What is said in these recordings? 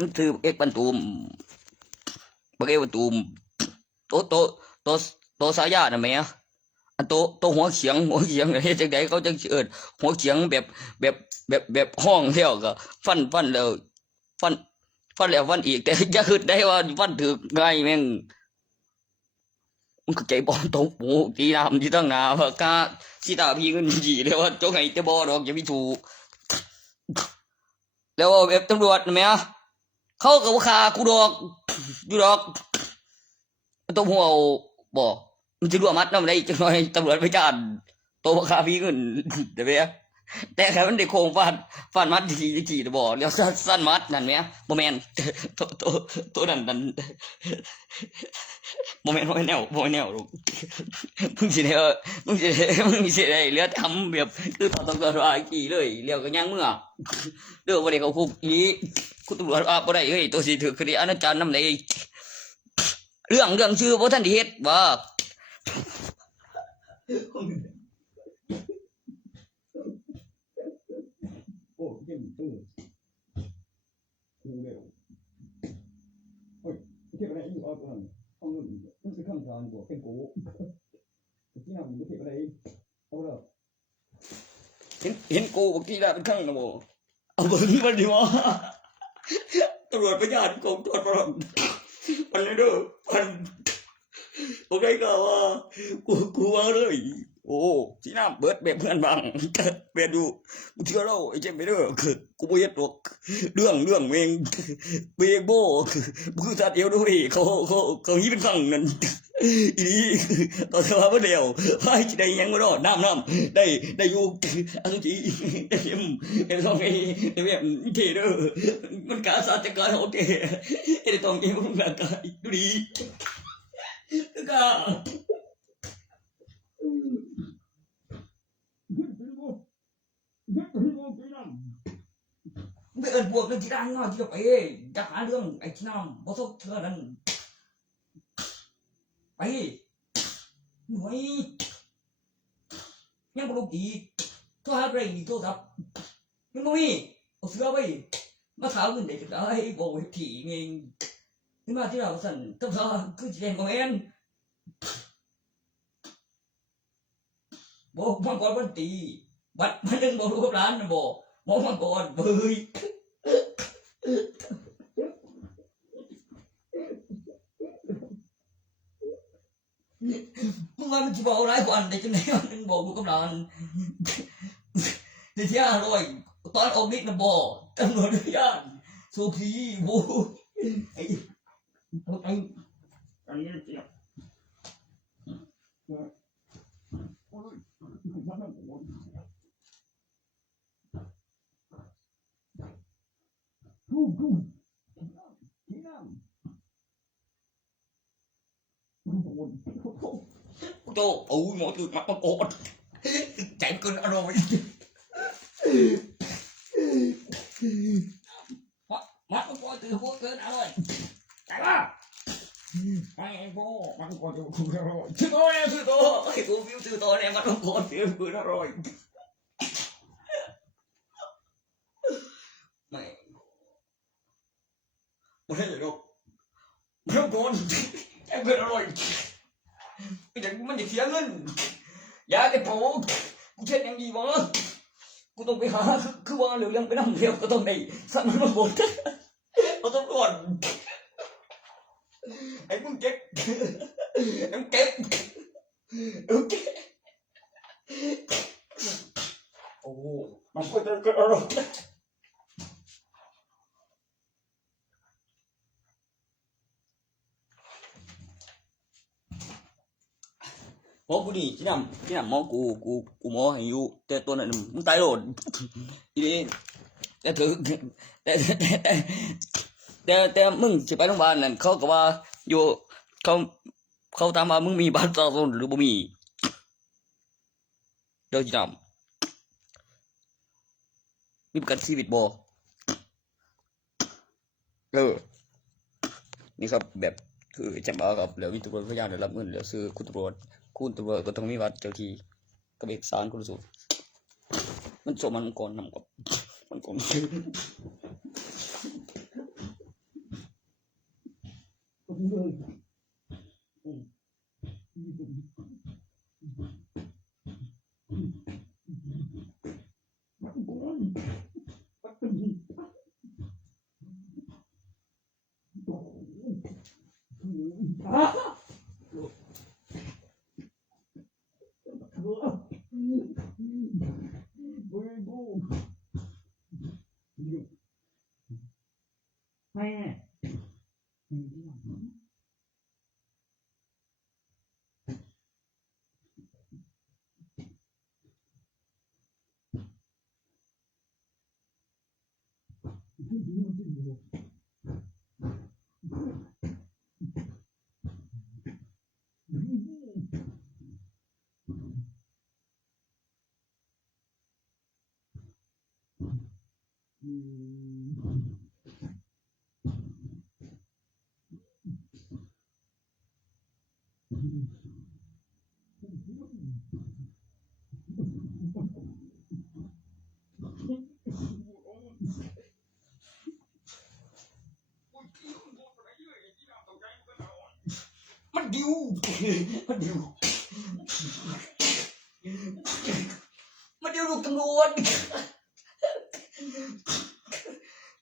มันถือเอกบรรทุมบักเอกบรรทุมโตโตโตโตสายาน่ะแม่อันโตหัวเขียงเฮ็ดจังไดเขาจังสิเอิ้นหัวเขียงแบบห้องแล้วก็ฟันแล้วฟันฟันแล้วฟันอีกแต่อย่าคิดได้ว่าฟันถึกง่ายแม่งมันก็ใจบ่ตกหมูตีน้ำที่ตั้งหน้าว่ากะสิตาพี่เงินยี่เลยว่าจงให้แต่บ่ดอกอย่ามีถูกแล้วแบบตำรวจน่ะแม่เขาก็บ่ฆ่ากูดอกอยู่ดอกมันต้องหัวเอาบ่มันสิรั่วมัดนำได้จักหน่อยตำรวจไปจ้านโตบ่ฆ่าพี่เงินได้แม่แต่แค่มันได้โค้งฟาดมัดทีบ่แล้วสั้นมัดนั่นแหมบ่แม่นตัวนั้นบ่แม่นแนวลูกมึงสิได้เหลือทำแบบคือตอนว่ากี่เลยแล้วก็ย่างเมื่อเด้อบ่ได้เข้าคุกอีคุณตำรวจว่าบ่ได้เฮ้ยตัวสิถูกคดีอนาจารนำได้เรื่องชื่อบ่ทันได้เฮ็ดว่าโอ้เก่งตื้อคูเร็วโอ้ยเทียบอะไรอยู่เอาตัวนั้นเอาเงินมันคือข้างทางบวกเป็นโก้ที่นำมันเทียบอะไรเอาละเห็นกูบักทีได้เป็นครั้งนะบ่เอาเบิ่งมันดิว่าตำรวจพยานกองตรวจมันเด้อมันบ่ได้ก็ว่ากูว่าเลยโอ้สิน้ำเบิดแบบเพื่อนบ้างเปลี่ยนดูกูเชื่อเราไอ้เจ้าไม่เด้อกูบ่เฮ็ดหรอกเรื่องเมงเบงโบคือตัดเอวด้วยเขาฮีเป็นครั้งนั้นอีนี้ตอนว่าบ่แล้วให้ได้ยังบ่รอดน้ำได้อยู่อสุจิได้เอ็มต้องไอ้แบบเทเด้อมันกาสาจักการโอเคไอ้ต้องเอ็มร่างกายดูดีก็ไม่เอินพวกเรื่องที่ดังน้อยที่เราไปจะหาเรื่องไอ้ที่น้ำบ่ทกเธอนั้นไปหน่วยยังบ่รู้ดีโทรหาใครอีกโทรศัพท์ยังบ่มีเอาเสือไปมาถามเงินได้จังได๋บ่เฮ็ดที่เองนี่มาที่เราสั่นต้องซะคือสิได้บ่แม่นบ่มังกรมันตีบัดมันนึงบ่รู้กับร้านน่ะบ่มังกรเบ้ยมึงว่ามันสิบอกหลายวันได้จังได๋มันนึงบอกกูกับร้านเดี๋ยวอร่อยตอนออกฤทธิ์น่ะบ่ตำรวจย่านสุพีบ่ไอ้อันนี้เจ็บโอ้ยมันนั่งโอ้ยดูที่น้ำมันโอนโตโอ้ยหมอตื่นมาโกรธใจเกินอารมณ์มัดมันก็ตื่นหัวเกินอร่อยใจป่ะไอ้โบ้มันก็จะคุยกันเลยชื่อโตเนี่ยชื่อโตไอ้กูฟิวชื่อโตเนี่ยมันต้องโกรธตื่นเกินอร่อยไม่ไม่ได้หรอกไม่ต้องโกรธใจเกินอร่อยมันจะเสียเงินยาแต่โผกูเช็ดยังดีวะกูต้องไปหาคือว่าเรื่องไปนั่งเรียวก็ต้องได้สั่งมันมาหมดเราต้องก่อนไอ้มึงเก็บโอ้มันก็จะเกิดอะไรหมอกูนี่ที่นำหมอกูหมอให้อยู่แต่ตัวนั้นมึงตายโหลดทีนี้แต่ถือแต่มึงสิไปโรงพยาบาลนั่นเขาก็ว่าอยู่เขาถามว่ามึงมีบัตรประชาชนหรือบ่มีเดี๋ยวสิถามมีประกันชีวิตบ่นี่ครับแบบคือจำเอาครับแล้วมีตำรวจพยายามได้รับเงินแล้วซื้อคุณตำรวจก็ต้องมีบัตรเจ้าที่กับเอกสารคุณสูตรมันส่งมันก่อนนำกับมันก่อน เลยแม่มันดิวมันดิวลูกตำรวจ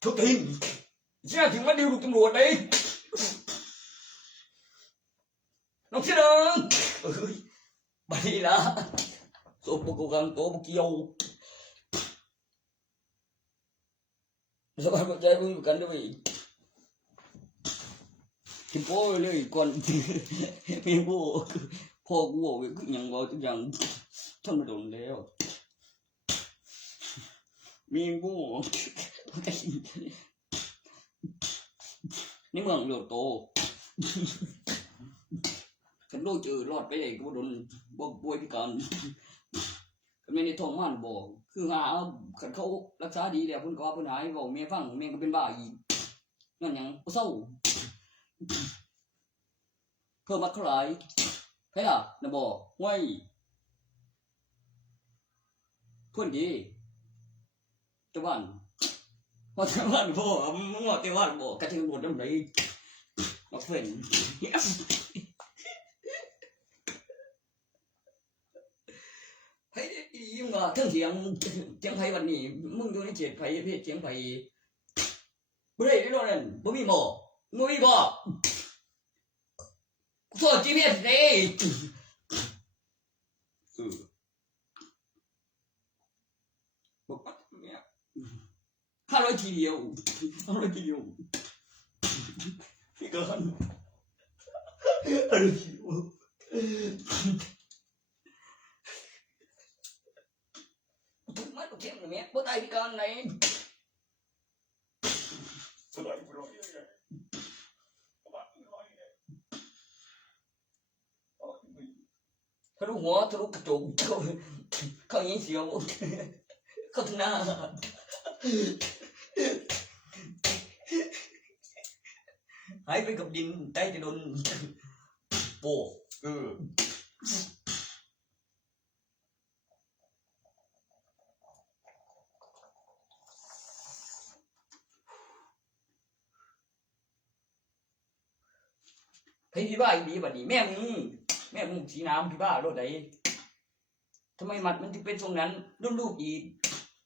ทุกทีเชื่อถึงมันดิวลูกตำรวจเลยน้องเชื่อบัดนี้ล่ะโซปกูกังโตบ่เกี่ยวสบายใจมึงอยู่กันด้วยกินโป้เลยก่อนมีกูพ่อกูบอกว่ายังว่าทุกอย่างทนมาโดนแล้วมีกูนี่เมืองเรือโตกันโลกเจอรอดไปเลยกูโดนบอกป่วยพิการก็ไม่ได้ท้องมันบอกคือหาขันเขารักษาดีแล้วเพิ่นก็ว่าเพิ่นหายบอกแม่ฟังแม่ก็เป็นบ้าอีกนั่นหยังบ่เศร้าเพิ่มมัดเท่าไหร่ไผล่ะน่ะบ่ห้วยเพิ่นดีจังหวัดว่าจังหวัดบ่มึงว่าจังหวัดบ่กระถึงบ่นำไดมาเพิ่นไผอีมึงว่าทั้งเสียงไผวันนี้มึงอยู่ในเขตไผเพศเสียงไผบ่ได้ดอกนั่นบ่มีบ่โทษ GPS เด้บอกว่าเนี่ย500ทีเดียวพี่ก่อน500ทีเดียวถูกมั้ยโอเคมั้ยแม่บ่ตายพี่ก่อนไหนสบายบ่เลยทะลุหัวทะลุกระจกเข้ายิงเสียวเข้าถึงหน้าหายไปกับดินใต้จะโดนโป่พี่บ้าอีดีบัดนี้แม่มึงสีน้ำพี่บ้ารถไหนทำไมมัดมันถึงเป็นทรงนั้นรุ่นลูกอีก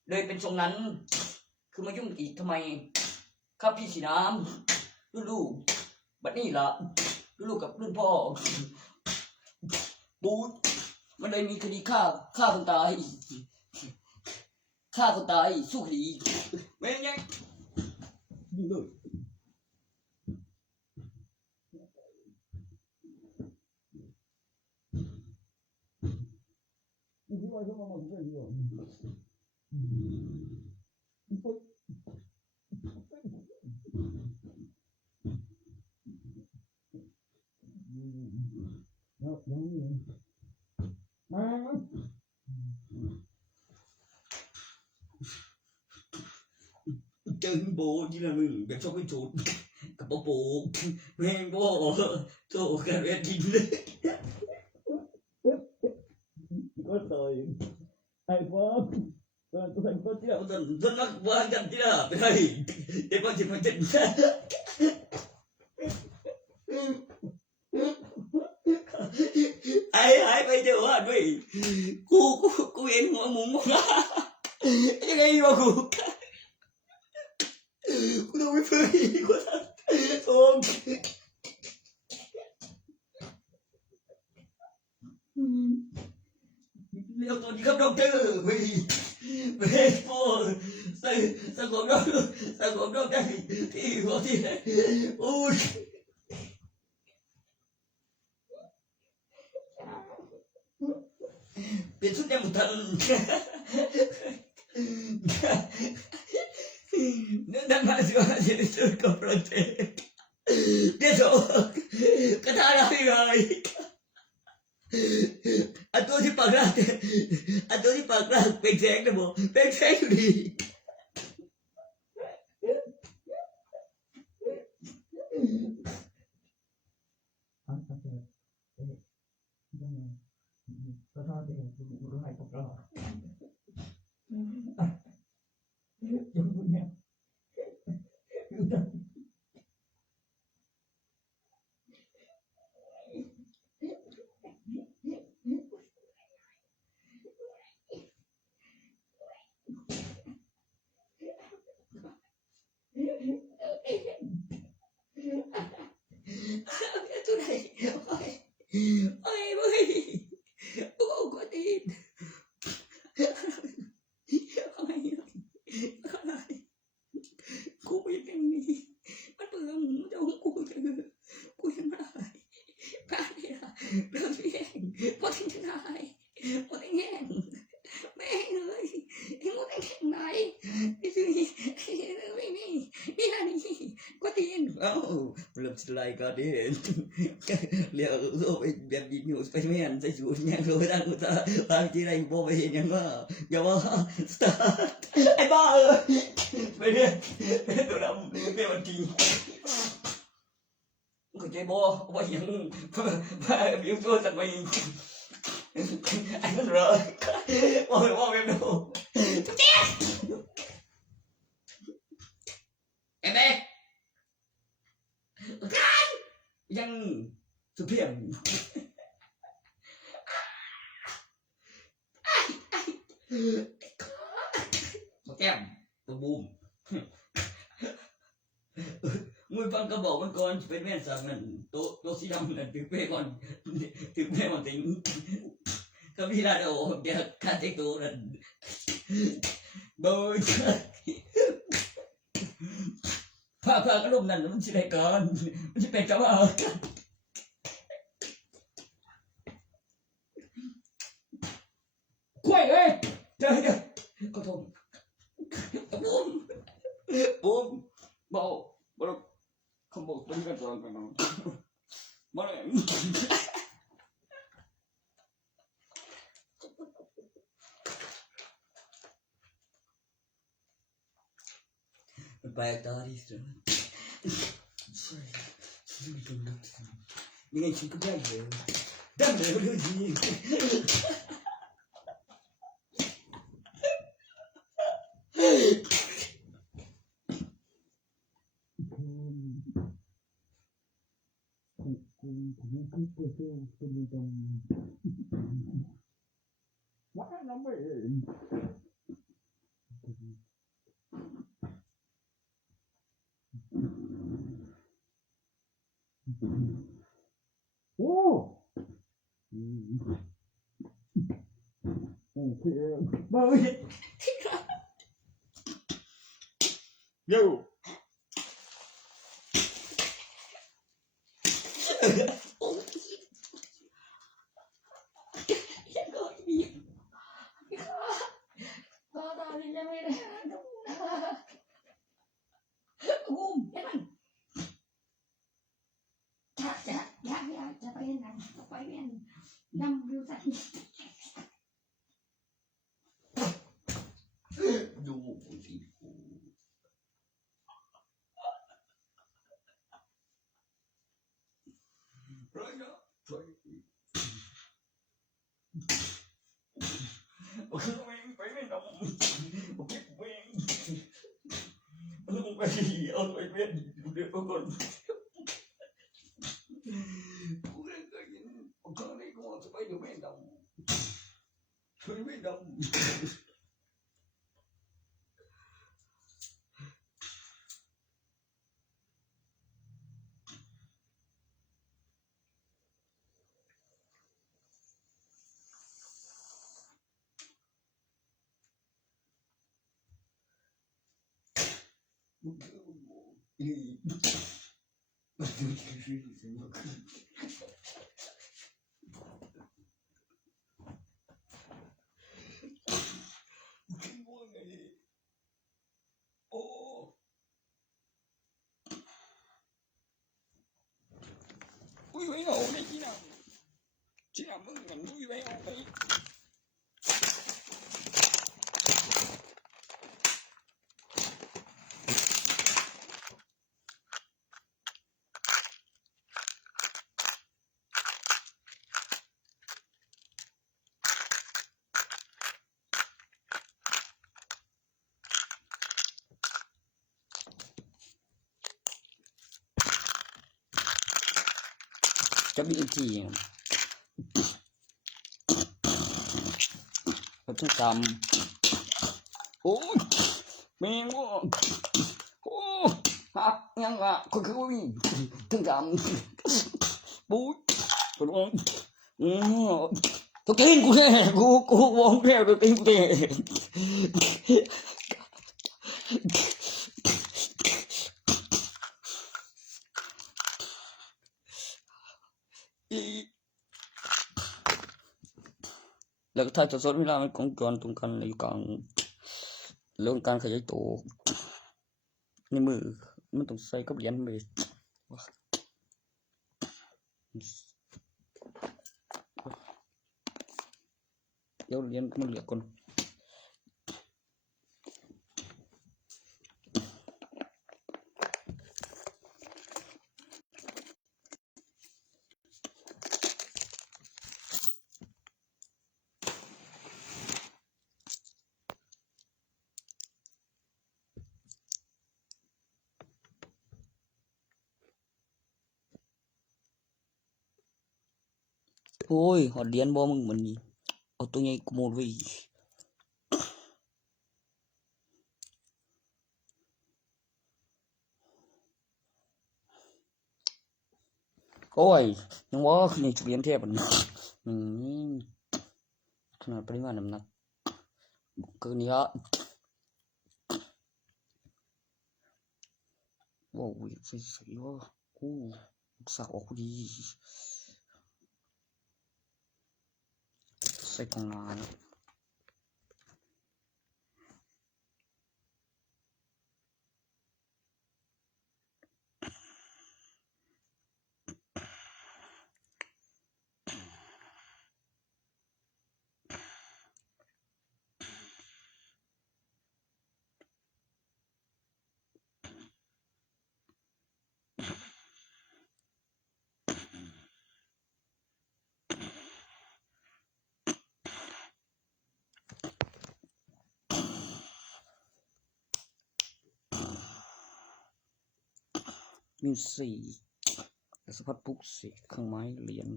เลยเป็นทรงนั้นคือมายุ่งอีกทำไมครับพี่สีน้ำรุ่นลูกบัดนี้ล่ะรุ่นลูกกับรุ่นพ่อบูดมันเลยมีคดีฆ่าคนตายสู้คดีไม่ยังยิงเลยIgual yo mamá que yo. Chân bộ chỉ là mình biết cho cái chuột cái bộ men bộ cho cái bé chín có thời ai quá tôi thành có chuyện dân nó quá chặt chứ à đây để con chỉ phải chỉnh หายไปเจ้าว่าด้วยกูเห็นหัวหมูยังไงวะกูต้องไปเพื่อกูโอ้เรียกตัวนี้ครับดอกเตอร์ไปโป้สงบดอกได้ที่หัวที่โอ้ยเป็นสุดยังมุทันนั่นมาสิว่าจะได้สุดกับโปรเจกต์เดี๋ยวกระทาอะไรเลยอันตัวที่ปากรักเป็นแสงนะบ่เป็นแสงอยู่ดีก็ทอดได้รู้ให้พวกเรายังบุญเนี่ยตัวไหนโอ้ยโอ้ก็ดีกูยังมีมันเปลืองเจ้ากูยังไม่ได้ผ่านเนี่ยเรื่องแย่งพอทิ้งจะได้พอทิ้งแย่งไม่เลยทิ้งหมดแย่งไหนไม่มีนี่นะนี่ก็ตีนเอ้าเริ่มสไลด์ก็ดีเรียกโซ่ไปแบบดีนิวส์ไปไม่อันใส่สูตรยังรู้ตั้งกูจะบางทีไรกูบอกไปเห็นยังว่าอย่าว่าสตาร์ไอ้บ้าไปเนี่ยตัวดำเป็นวันจริงกูใจบ่ว่ายังบิ้วตัวสักไปไอ้นั่นเหรอว่าแบบดูเจ๊เอ็มเอกันยังสุเพียงมาแก้มตัวบูมมือฟังก็บอกมันก่อนเป็นแม่สั่งนั่นโตสีดำนั่นถึงเป้ก่อนถึงเป้มันถึงก็มีร้านโอ้เดี๋ยวการเทคตัวนั่นโดยพาก็ลมนั่นมันสิได้ก่อนมันสิเป็นกับว่าคุยเลยเดี๋ยวก็ทงบูมบอกคำบอกตัวนี้กันตอนกันน้องมาเลยแปลกตาดิสิยังไงฉันก็ได้เลยได้เลยก็ดีว่าเราไม่โอ้โอเคบายโย่ดูสิไรนะโอเคไปไม่นำโอเคไปเอาไปเอาไปเป็นเดี๋ยวก่อนกูเองก็ยินโอเคนี่กูจะไปดู Ui vay ngầu này chị nào mừng ngắn ui vay ngầu đấyจะมีทีเราต้องจำโอ้ยแมงวะโอ้หักยังอ่ะคือวิ่งต้องจำปุ๊บตัวน้องตัวเต้นกูแน่กูวงแค่ตัวเต้นกูแน่แล้วก็ถ่ายสดๆเวลามันกองจรตรงกันอยู่กลางเรื่องการขยายตัวในมือมันต้องใส่กับเหรียญเลยเดี๋ยวเหรียญมันเหลือก่อนโอ้ยหอดเหรียญบ่มึงมันนี่เอาตัวใหญ่กูหมดเว้ยโอ้ยยังว่าคือในจุดเหรียญแท้บัดนี้ขนาดปริมาณน้ำหนักเกินนี้ละว้าวใส่ๆว่ากูสักออกดีใส่กองน้ำมีสี่สะพัดปุ๊กสิเครื่องไม้เหรียญ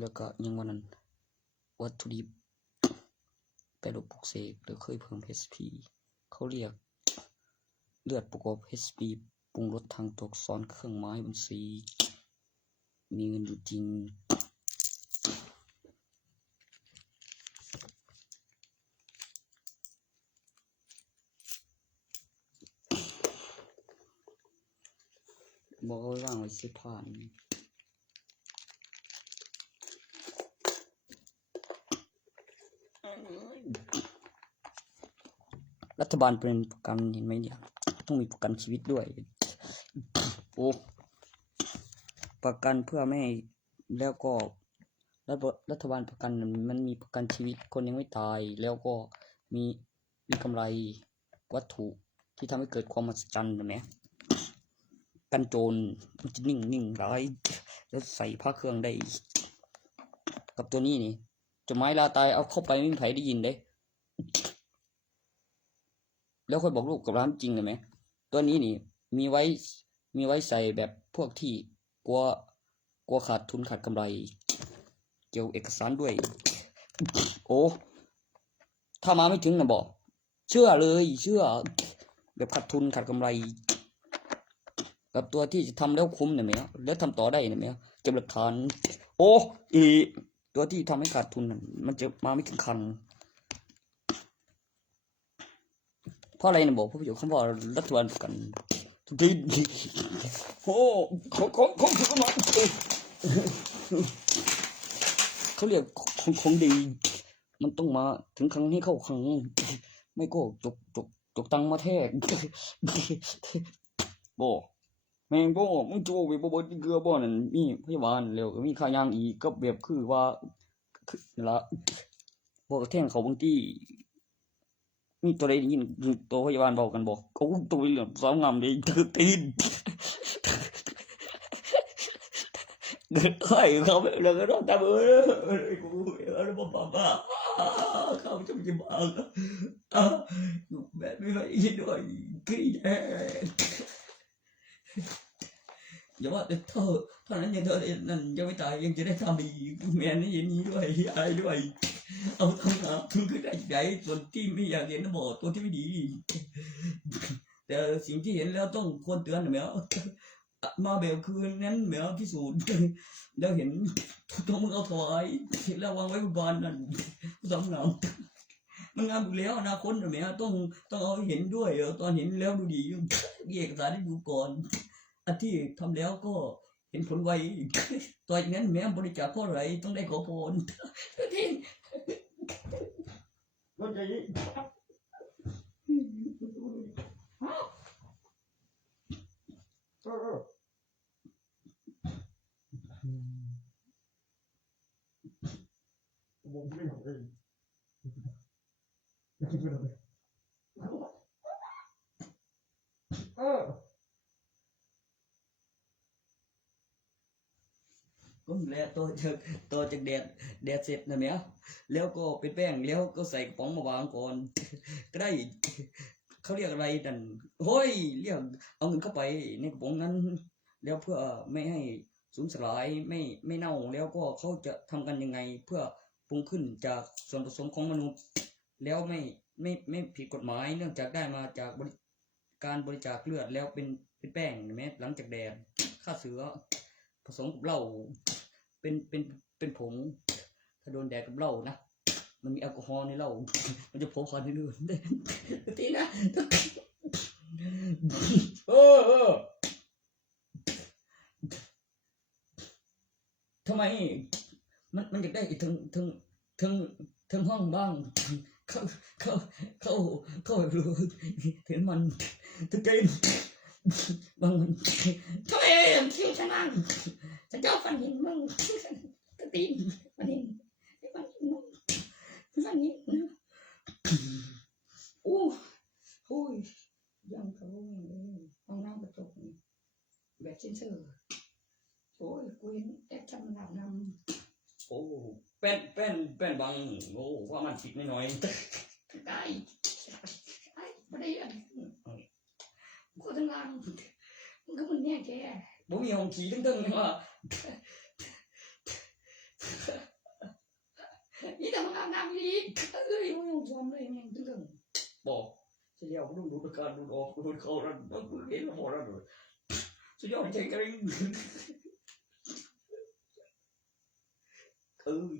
แล้วก็ยังวันนั้นวัตถุดิบแปรรูปปลุกเสกหรือเคยเพิ่ม HP เขาเรียกเลือดประกอบ HP ปรุงรสทางตัวอักษรเครื่องไม้บัญชีมีเงินอยู่จริงบอกว่าร่างไว้สิผ่านรัฐบาลเป็นประกันเห็นไหมเนี่ยต้องมีประกันชีวิตด้วยโอ้ประกันเพื่อไม่ให้แล้วก็รัฐบาลประกันมันมีประกันชีวิตคนยังไม่ตายแล้วก็มีกำไรวัตถุที่ทำให้เกิดความมหัศจรรย์เห็นไหมกันโจรมันจะนิ่งร้ายแล้วใส่ผ้าเครื่องได้กับตัวนี้นี่จดหมายลาตายเอาเข้าไปไม่มีใครได้ยินเด้แล้วค่อยบอกลูกกับร้านจริงเลยไหมตัวนี้นี่มีไว้ใส่แบบพวกที่กลัวขาดทุนขาดกำไรเกี่ยวเอกสารด้วยโอ้ถ้ามาไม่ถึงนะบอกเชื่อแบบขาดทุนขาดกำไรกับตัวที่จะทำแล้วคุ้มเนี่ยไหมแล้วทำต่อได้เนี่ยไหมเก็บหลักฐานโอ้อี ตัวที่ทำให้ขาดทุนน่ะมันจะมาไม่ถึงคันเพราะอะไรนะบอกเพราะประโยชน์คำว่ารัฐบาลประกันทุกทีโอ้ของถูกกฎหมายเขาเรียกของดีมันต้องมาถึงครั้งให้เข้าครั้งไม่ก็จกตังมาแทกบ่แม่งบ่มึงโจไปบ่เกลือบ่นั่นมีพยาบาลแล้วก็มีค่ายางอีกก็แบบคือว่าคือนั่นละบ่แทงเขาบางทีมีตัวใดได้ยินตัวพยาบาลบอกกันบ่เขาตัวเหลืองสาวงามเลยตีนเกิดไข้เขาแล้วก็ต้องตามกูแล้วบ้าเขาจะมาบ้าแบบไม่ไหวด้วยขี้แย่อย่าว่าแต่เท่านั้นยังเธอนั่นยังไม่ตายยังจะได้ทำดีแม่นี่อย่างนี้ด้วยอะไรด้วยเอาทำงานคือได้ใจส่วนที่ไม่อยากเห็นนะบอกตัวที่ไม่ดีแต่สิ่งที่เห็นแล้วต้องควรเตือนนะแมวมาแบบคืนนั้นแมวพิสูจน์แล้วเห็นต้องมึงเอาถวายแล้ววางไว้บนบานนั่นสำหรับมันงามอยู่แล้วอนาคตนะแมวต้องเอาเห็นด้วยตอนเห็นแล้วดูดีเอกสารให้ดูก่อนอันที่ทำแล้วก็เห็นผลไวต่อจากนั้นแม้บริจาคเพราะอะไรต้องได้ขอพรที่รถใจผมไม่ของเองก็แล้วตัวจากแดดเสร็จนะแมวแล้วก็เป็นแป้งแล้วก็ใส่กระป๋องมาวางก่อนก็ได้เขาเรียกอะไรดันเฮ้ยเรียกเอาเงินเข้าไปในกระป๋องนั้นแล้วเพื่อไม่ให้สูญสลายไม่เน่าแล้วก็เขาจะทำกันยังไงเพื่อปรุงขึ้นจากส่วนผสมของมนุษย์แล้วไม่ผิดกฎหมายเนื่องจากได้มาจากการบริจาคเลือดแล้วเป็นแป้งแม้หลังจากแดดฆ่าเสือผสมกับเหล้าเป็นผงถ้าโดนแดดกับเหล้านะมันมีแอลกอฮอล์ในเหล้ามันจะโผล่ควันให้ดูทีนะทำไมมันอยากได้อีกถึงห้องบ้างเข้ารู้เห็นมันถึงใจบางวันทำไมคิวฉันนั่งฉันจะฟันหินมึงตีนฟันหินฟันหินมึงฟันหินโอ้ยยังเขาห้องน้ำกระจกแบบเซ็นเซอร์โอ้ยกูเห็นแต่จำหนักนำโอ้เป็นบางโอ้ว่ามันผิดน้อยได้ไม่ได้กูทั้งล่างมันก็มันแน่แกบ่มีห้องขี่ตึ้งๆว่านี่ทำงานน้ำดีเอ้ยมึงชมเลยแม่งตึ้งบอกเสียวดูดการดูออกดูเขาแล้วเห็นหมดแล้วสุดยอดใจกระดิ่ง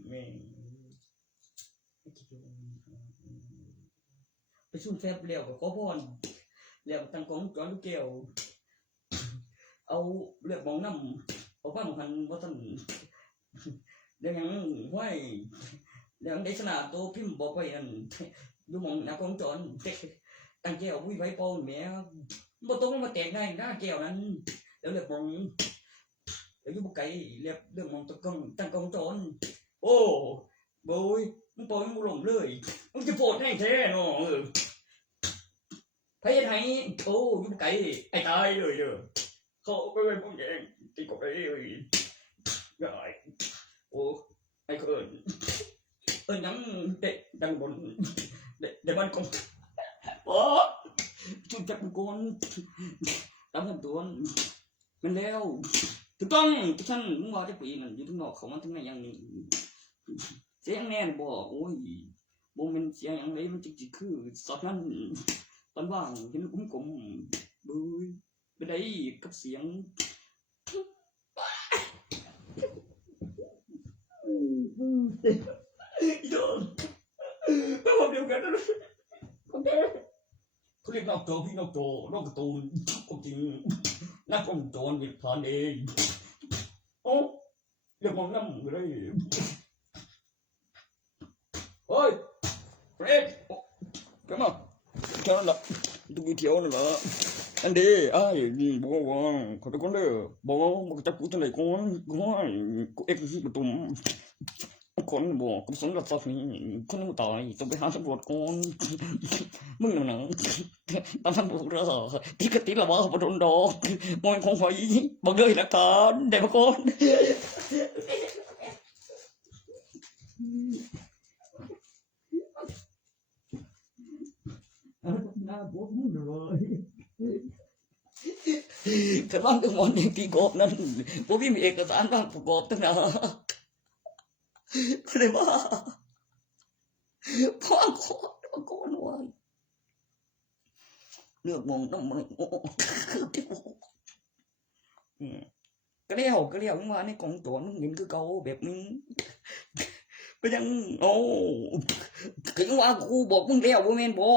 แม่งไปชุ่มแฟบเลี้ยวกับข้าวพอนเลี้ยวตั้งกองจอนลูกแก้วเอาเลือกมองน้ำเอาบ้านหันว่าท่านเดี๋ยวยังไหวเดี๋ยวได้ขนาดโตพิมพ์บอกไปอันดูมองหน้ากองจอนตั้งแก้ววิ่งไว้ปอนแม่บ่ต้องมาแตกได้หน้าแก้วนั้นเดี๋ยวเลือกมองเดี๋ยวยุบไก่เรียบเรื่องมองตั้งกองจอนโอ้โบยมึงปล่อยมึงหลงเลยมึงจะโผล่ให้แท้เนาะพยายามโอ้ยุบไก่ไอ้ตายเลยเด้อเขาไปไว้พวกแกงตีกบได้เลยง่ายโอ้ไอ้เขินยังเด็กดังบนเด็กมันคงโอ้จุดจับกุนตามกันตัวมันแล้วถูกต้องฉันมึงว่าจะปีนั่นอยู่ทั้งนอกเขามันทั้งในอย่างนี้เสียงแน่นบอกโอ้ยบ่มันเสียงอย่างไรมันจิกคือสอบนั้นตอนว่างเห็นกุ้มกลมบุยไปได้กับเสียง อีโดนเป็นความเดียวกันนะคนเดียวเขาเรียกนอกโจพี่นอกโจนอกการ์ตูนความจริงนักกองโจรวิทานเองโอ้เรียกมองน้ำก็ได้เฮ้ยเฟรดcái mà cho là tôi thiếu nữa anh đi ai bố có cái con đấy bố một chắc cũng này con em cái tụm con bố cũng sống là sao thì con một tỏi tôiไปหาตำรวจconมึงน่ะนะตำรวจเหรอที่กติละว่าบ่โดนดอกมอยคงหอยบ่เลยละกันได้บ่คนหน้าบวมเลยแต่บ้านก็มอนอย่างที่กบนั้นพวกพี่มีเอกสารบ้านประกอบตั้งนานเลยว่าพ่อก่อนว่าเลือกมองต้องมันโอ้ก็เลี้ยวมาในกองตัวนึงเห็นคือเก่าแบบมึงก็ยังโอ้ถึงว่ากูบอกมึงเลี้ยวบ่แม่นบ่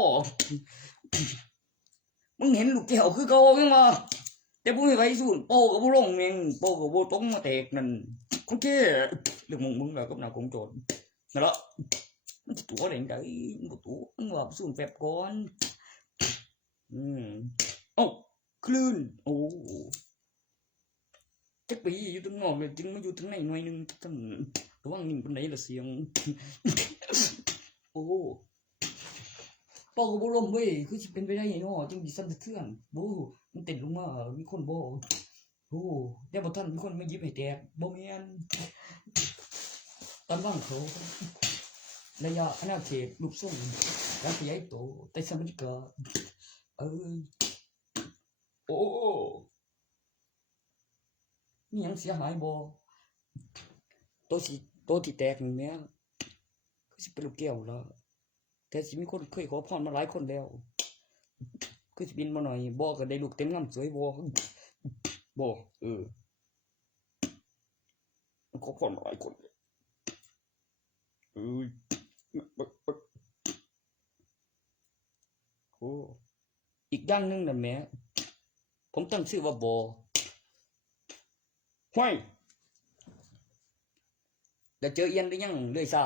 มึงเห็นลูกแก้วคือเก่าจังว่าแต่บ่มีไผสู้โป้ก็บ่ลงแม่งโป้ก็บ่ตรงมาแตกนั่นคนแก่เรื่องมึงแล้วกับหน้าของโจรนั่นล่ะมันสิตัวได้จังได๋บ่ตัวมึงว่าสู้แฟบก่อนเอ้าคลื่นโอ้จักปีอยู่ตรงนอกเลยจึงมาอยู่ทางในหน่อยนึงท่านระวังนิ่งปานใดล่ะเสียงโอ้ปอก็บ่ล้มเว้ยคือสิเป็นไปได้เนาะจังสิสั่นสะเทือนบ่มันเต้นลงมามีคนบ่โอ้แต่บ่ทันมีคนมาหยิบให้แตกบ่แม่นตอนว่างเขาระยะอาณาเขตรูปทรงการขยายตัวแต่สมัยก่อนโอ้นี่ยังเสียหายบ่ตัวที่แตกนี่แม่คือสิเป็นลูกแก้วล่ะแต่สิมีคนเคยขอพรมาหลายคนแล้วคือสิบินมาหน่อยบ่ก็ได้ลูกเต็มงามสวยบ่ขอพรมาหลายคนโอ้อีกดังนึงน่ะแม่ผมตั้งชื่อว่าบ่ห้วยแล้วเจอเอียนหรือยังเลื่อยซา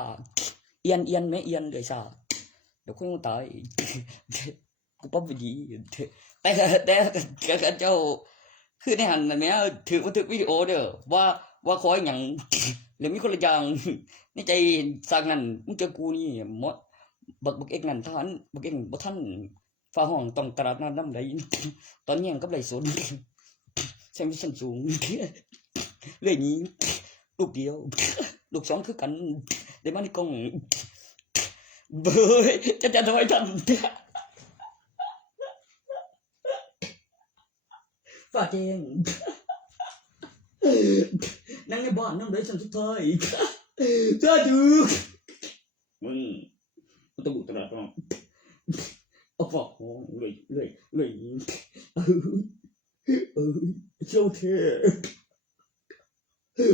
เอียนแม่เอียนเลื่อยซาเดี๋ยวคนตายกูปั๊บไปดีแต่เจ้าคือในหันน่ะแม่ถือบันทึกวิดีโอเด้อว่าขออย่างหรือมีคนละอย่างในใจสร้างนั้นมึงเจอกูนี่หมดบักเอกนั่นทหารบักเอกบ่ทันฟ้าห้องต้องตลาดน้ำใดตอนนี้กับไหลสนแซงชั้นสูงเลยนี้ลูกเดียวลูกสองคือกันได้มาในกล้องเบ้ยจะทำไมทำฝากเองนั่งในบ้านนั่งเลยฉันสุดท้ายถ้าดูมึงต้องบุกตลาดก่อนเอาฝากห้องเลยเจ้าเท่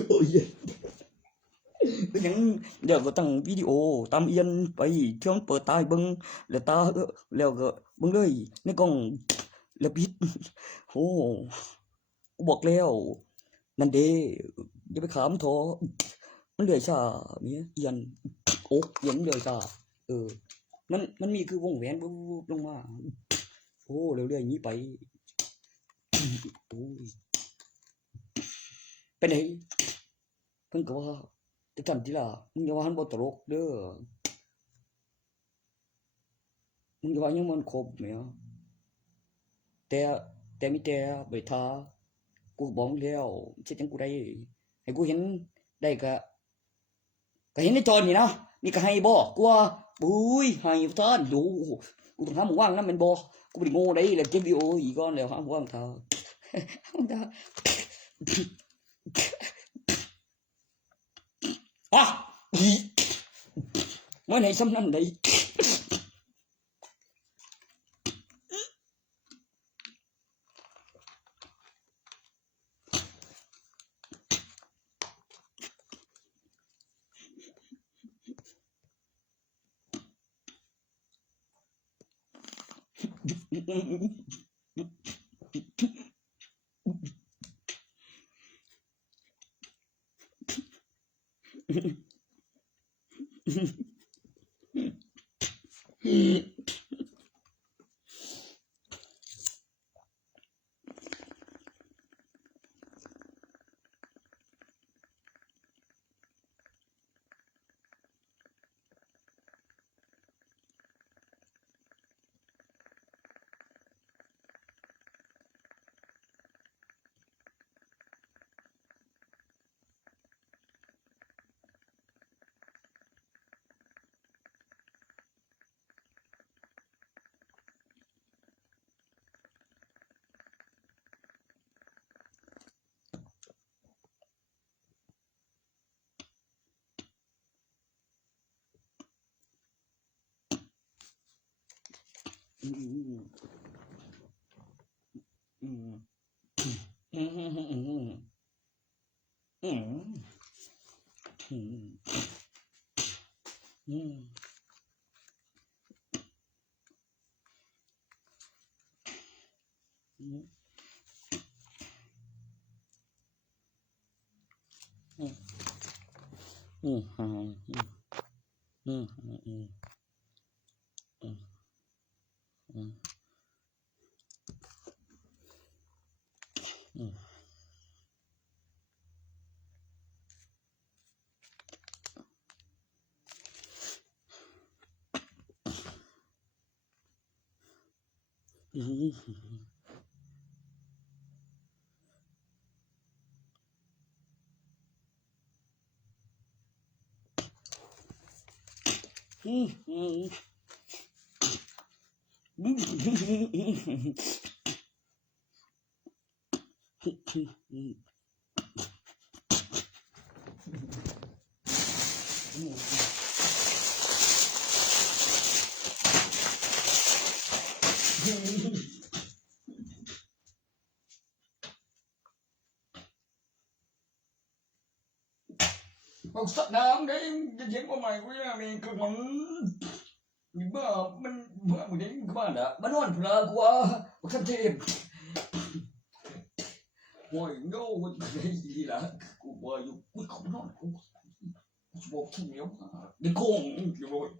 โอ้ยก็ยังเดี๋ยวก็ตั้งวิดีโอตามเอียนไปเที่ยวเปิดตาเบิ้งแล้วตาแล้วก็เบิ้งเลยในกล้องแล้วปิดโอ้บอกแล้วนั่นเด้อย่าไปขามทอมันเหลือชาเนี่ยเอียนโอ้เอียนเหลือชามันมีคือวงแหวนปุ๊บลงมาโอ้เรื่อยๆอย่างนี้ไปโอ้ยไปไหนเพิ่งก็ว่าแต่กันทีละมึงอย่าว่าหันบ่ตลกเด้อมึงอย่าว่ายังมันครบแหมแต่มีแต่ใบทากูบอกมึงแล้วเช็ดจังกูได้ให้กูเห็นได้ก็เห็นในจอนี่นะนี่ก็ให้บ่กูว่าปุ้ยให้ท่านดูกูต้องหาหมู่ว่างนำแม่นบ่กูบ่ได้โง่ได้แล้วเก็บวิดีโออีกก่อนแล้วหาหมู่ว่างท่าmới này xâm năm đi Ông sắp đám đấy diễn của mày với mình cực mắn nhưng mà mình vừa mới đến các bạn đã bắt non là của thân thiện ngồi đâu cái gì là của bờ dục không nói cũng một thằng yếu đi cùng rồi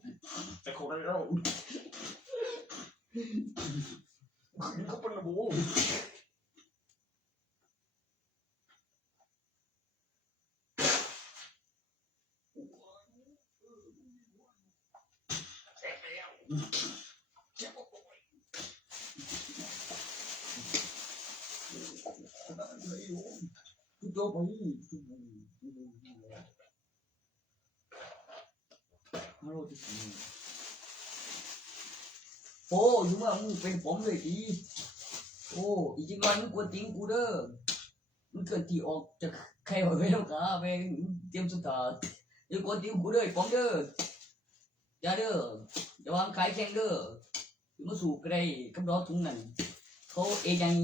แต่เขาได้แล้วเขาเป็นระบบตัวไปฮัลโหลที่โอ้อยู่เมื่อมึงเป็นผมเลยดีโอ้อีจริงวันมึงกวนติ้งกูเด้อมึงเกินตีออกจากใครมาไม่รู้กะแม่งเตรียมสุดท้ายอย่ากวนติ้งกูเด้อผมเด้ออย่าเด้ออย่าวางขายแข่งเด้อมาสู่กระไดกับดอกถุงนั่นเขาเองยัง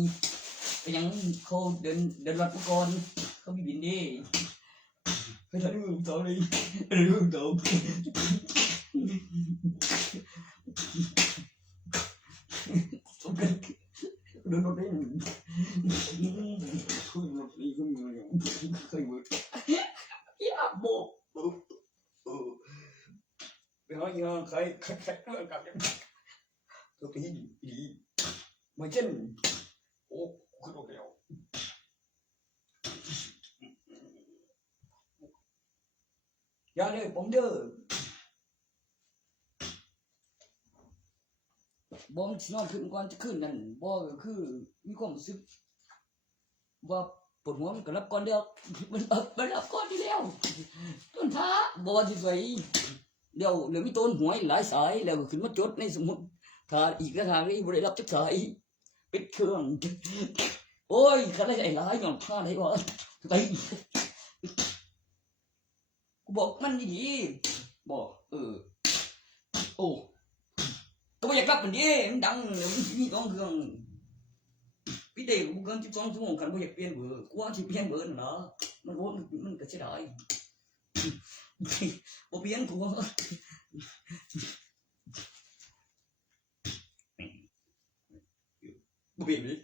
เขาเดินรถอุปกรณ์เขามีบินดีไปทำมือต่อเลยเรื่องต่อสมกันเดินรถได้คุยรถดีขึ้นเลยเคยมืออย่าบอกไปหาเงินใครเรื่องกับตัวพี่ดีไม่เช่นโอ้คือโดนแล้วอย่าเลยผมเด้อบอมนอนขึ้นก่อนจะขึ้นนั่นบ่ก็คือมีความรู้สึกว่าปวดหัวมันก็รับก่อนเดียวมันรับก่อนที่แล้วต้นท้าบ่ว่าสิสวยเดี๋ยวมีต้นหวยหลายสายแล้วก็ขึ้นมาจดในสมุดถ้าอีกทางนี้บ่ได้รับจักสายปิดเครื่องโอ้ยคันได้ไอ้หลายย้อนพาได้ว่าไปกูบอกมันดีๆบอกโอ้ก็บ่อยากรับมันดิมันดังมันมี2เครื่องพี่เด็กกูเกิน12ชั่วโมงคันบ่อยากเปลี่ยนเบอร์กูว่าสิเปลี่ยนเบอร์นั่นล่ะมันโหมันก็เสียดายบ่เปลี่ยนกู เปลี่ยนเลย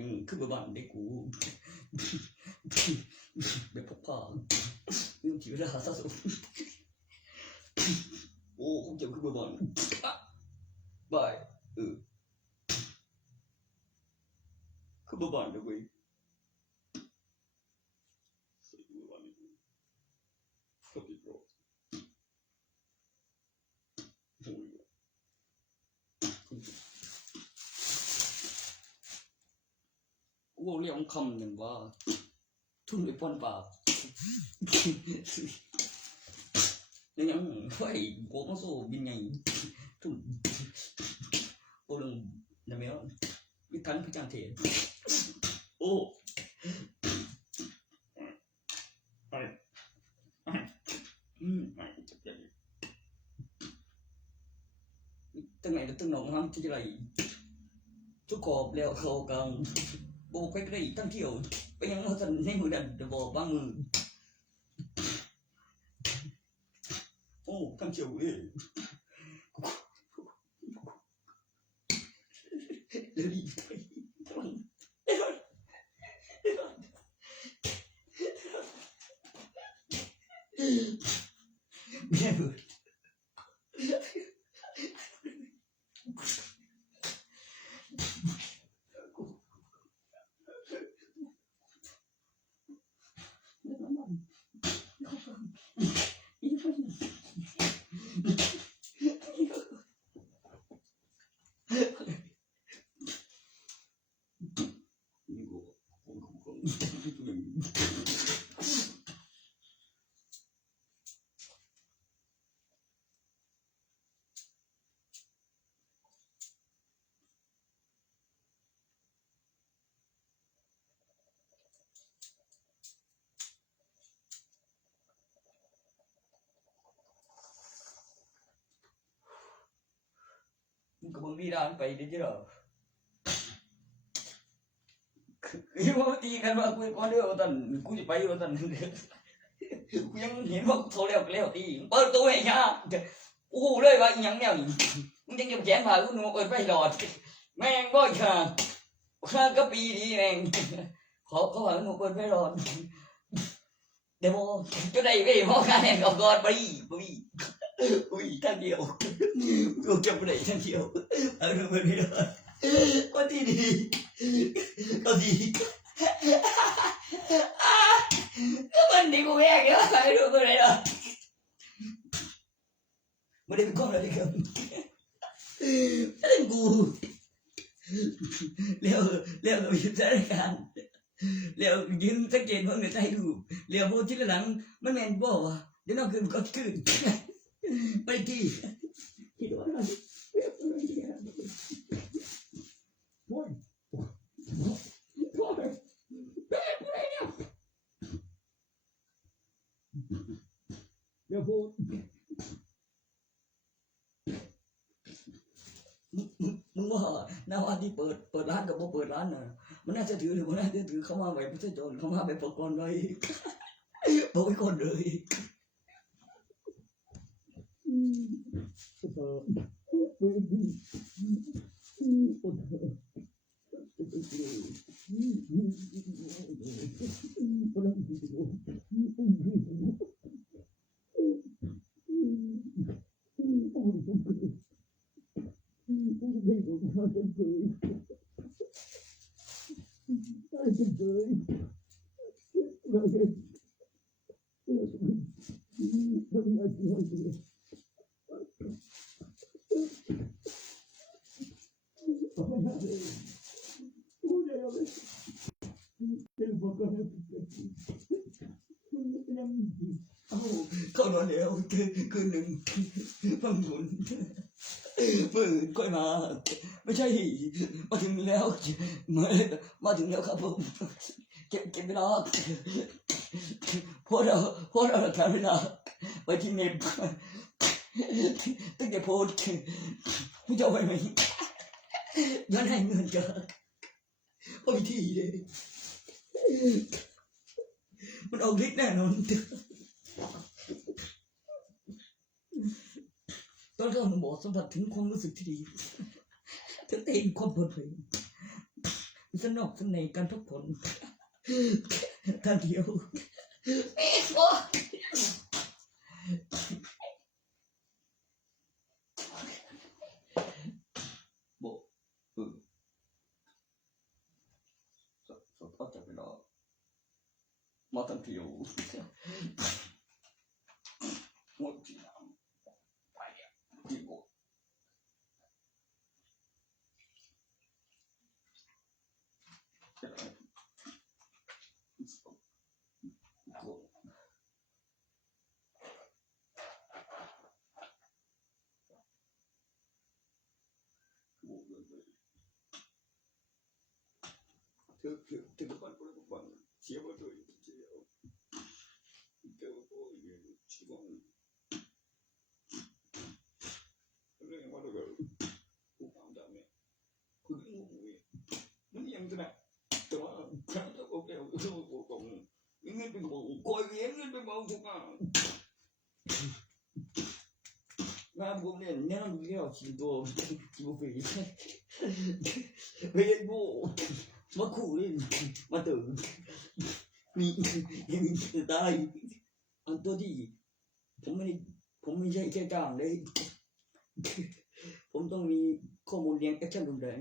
ยังขึ้นมาบ้านได้กูแบบพกพานี่ถือราซะสุดโอ้ผมจะขึ้นมาบ้านบายขึ้นมาบ้านได้เว้ยกูเรียกคำหนึ่งว่าทุนไปป้อนปากยังไว้กูมาสู้บินไงทุนกูเรื่องนั่นแม่วิถันพิจารณ์เทศโอ้ตั้งไหนก็ตั้งหนองห้ามที่ไรทุกขอบแล้วเขากลางโบกไปได้ตั้งเที่ยวไปยังว่าท่านในมือดันจะบอกบ้างมือโอ้ตั้งเที่ยวเว้ยเดี๋ยวดีไปแม่เบิดก็บ่มีร้านไปได้จ้ะคือว่าตีกันว่ากูก่อนเด้อว่าซั่นกูสิไปว่าซั่นกูยังเห็นว่าโทรแล้วตีเปิดตัวให้ยากูฮู้เลยว่าอีหยังแนวนี้มึงจังจะแจ้งพากูนึกว่าเปิดไฟหลอดแม่งบ่ค่ะข้าก็ปีดีแม่งเขาว่าหนูเปิดไฟหลอดเดี๋ยวจะได้ไปพอกันก็ก่อนบ่มีอุ้ยท่านเดียวกูจะไปไหนท่านเดียวเอาดูไปไม่ได้ก็ที่ดีก็ดีก็มันดีกูแย่ก็เอาดูไปไหนล่ะไม่ได้เป็นก้อนอะไรกันนั่นกูแล้วก็มีสถานการณ์แล้วยืนสังเกตว่าในใจกูแล้วพอที่หลังมันแม่นบ่ว่าเดี๋ยวน้องขึ้นก็ขึ้นไปที่คิดว่าอะไรโอ้ยเดี๋ยวพูดมึงว่าหน้าวันที่เปิดร้านกับบ่เปิดร้านน่ะมันน่าจะถือหรือมันน่าจะถือเข้ามาไว้ประชาชนเข้ามาแบบประกันไว้บอกไว้ก่อนเลยเข้านอนแล้วคืนหนึ่งฟังผลปืนค่อยมาไม่ใช่มาถึงแล้วมาถึงแล้วครับผมเก็บเวลาพอเราทำเวลาไปที่เมปตั้งแต่โพสไม่จะเอาไปไหมย้อนให้เงินกันโอ้ยทีเลยมันเอาฤทธิ์แน่นอนตอนเราบอกสัมผัสถึงความรู้สึกที่ดีถึงเห็นความเพลิดเพลิน สนุกสนานกันทุกคนกันเดียวบ่สดๆจะไปรอมาทั้งเที่ยวหมดที่น้ำไปอ่ะที่บ่ถึงก่อนบ่เสียบ่ด้วยเสียเดี๋ยวโอ้ยสิบ่เรื่องว่าก็กูฟังได้มั้ยกูงงเว้ยมันยังจะนะแต่ว่าถ้าโอเคกูก็ยังไงเป็นบ่คอยเห็นเลยเป็นบ่ทุกอ่ะงานผมเนี่ยเนี่ยมันเกี่ยวกับตัวที่บ่เป็นเฮ้ยบ่มาคุยมาตื่นมีจะตายอันตัวที่ผมไม่ใช่แค่จ้างเลยผมต้องมีข้อมูลเรียงแอคชั่นรุนแรง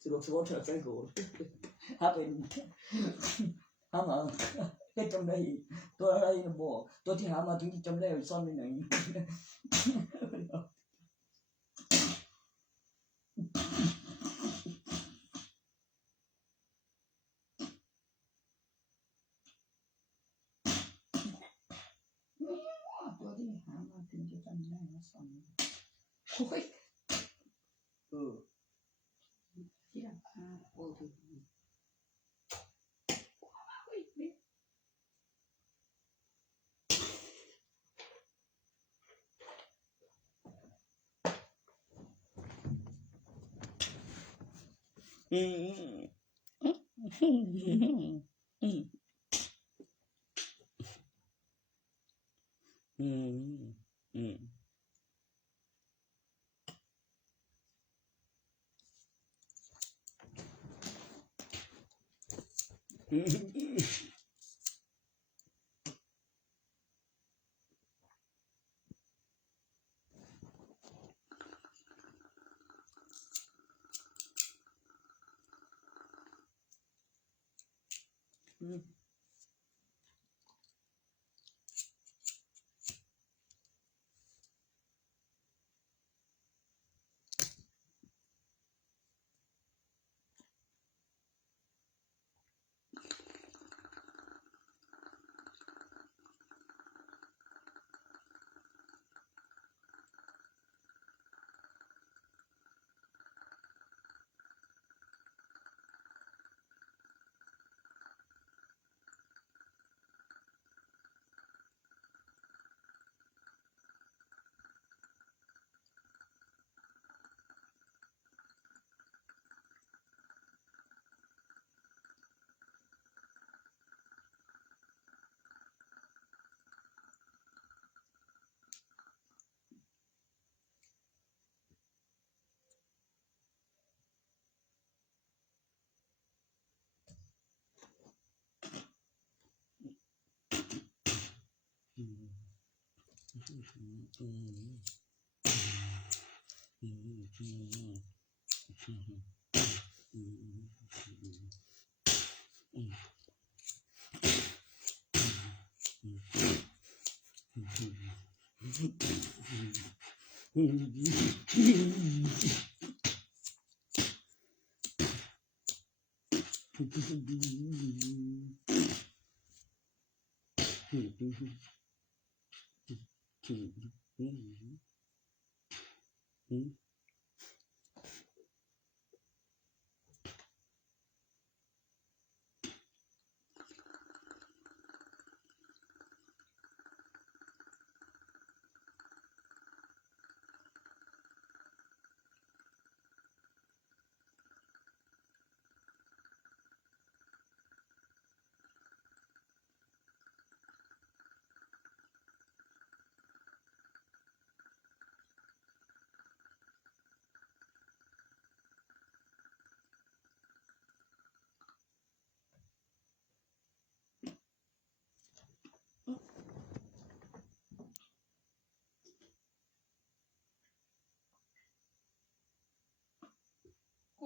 สะดวกสบายเถอะใจโกรธถ้าเป็นหามาแค่จำได้ตัวอะไรนะบอกตัวที่หามาถึงจำได้ซ่อนไว้ไหนตัวที่หามาถึงจะจำได้ว่าซ่อนโอ้ยที่ราคาโอ้ย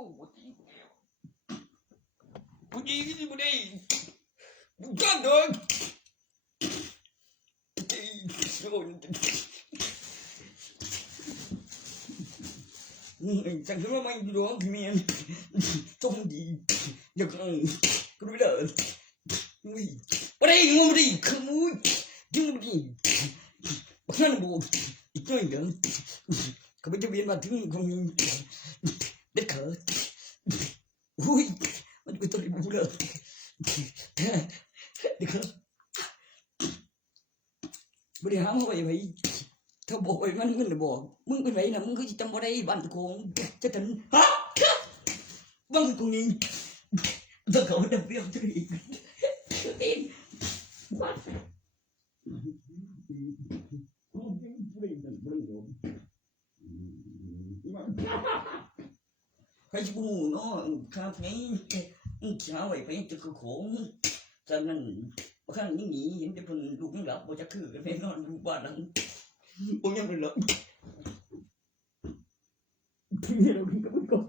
กูตีกูดีกูดีกูจังเลยตีโอ้ยจังคือว่ามันร้องพี่เมียนจงดีอย่าก็รู้เด้ออุ้ยวันนี้งูดีขโมยยุ่งดีบ้านบูอีกหน่อยเด้อเขาไปจะเวียนมาถึงคงเด็ดขาดอุ้ยมันเป็นตัวที่บูเลยเด็ดขาดบริหารไว้ไว้ถ้าบอกไว้มันมึงจะบอกมึงเป็นไรนะมึงก็จะจำบ่ได้บ้านตะโกงจะถึงฮะบ้านตะโกงนี่ตะโกงดับเบี้ยวจะอีกเองบ้านใครจะบูเนาะข้าวนี้เช้าไว้ไปจะคือของจากนั้นบางครั้งยิ่งหนีเห็นแต่คนลูกไม่หลับบ่จะคือกันไม่นอนดูบ้านนั้นผมยังไม่หลับเราคิดกับมันก่อน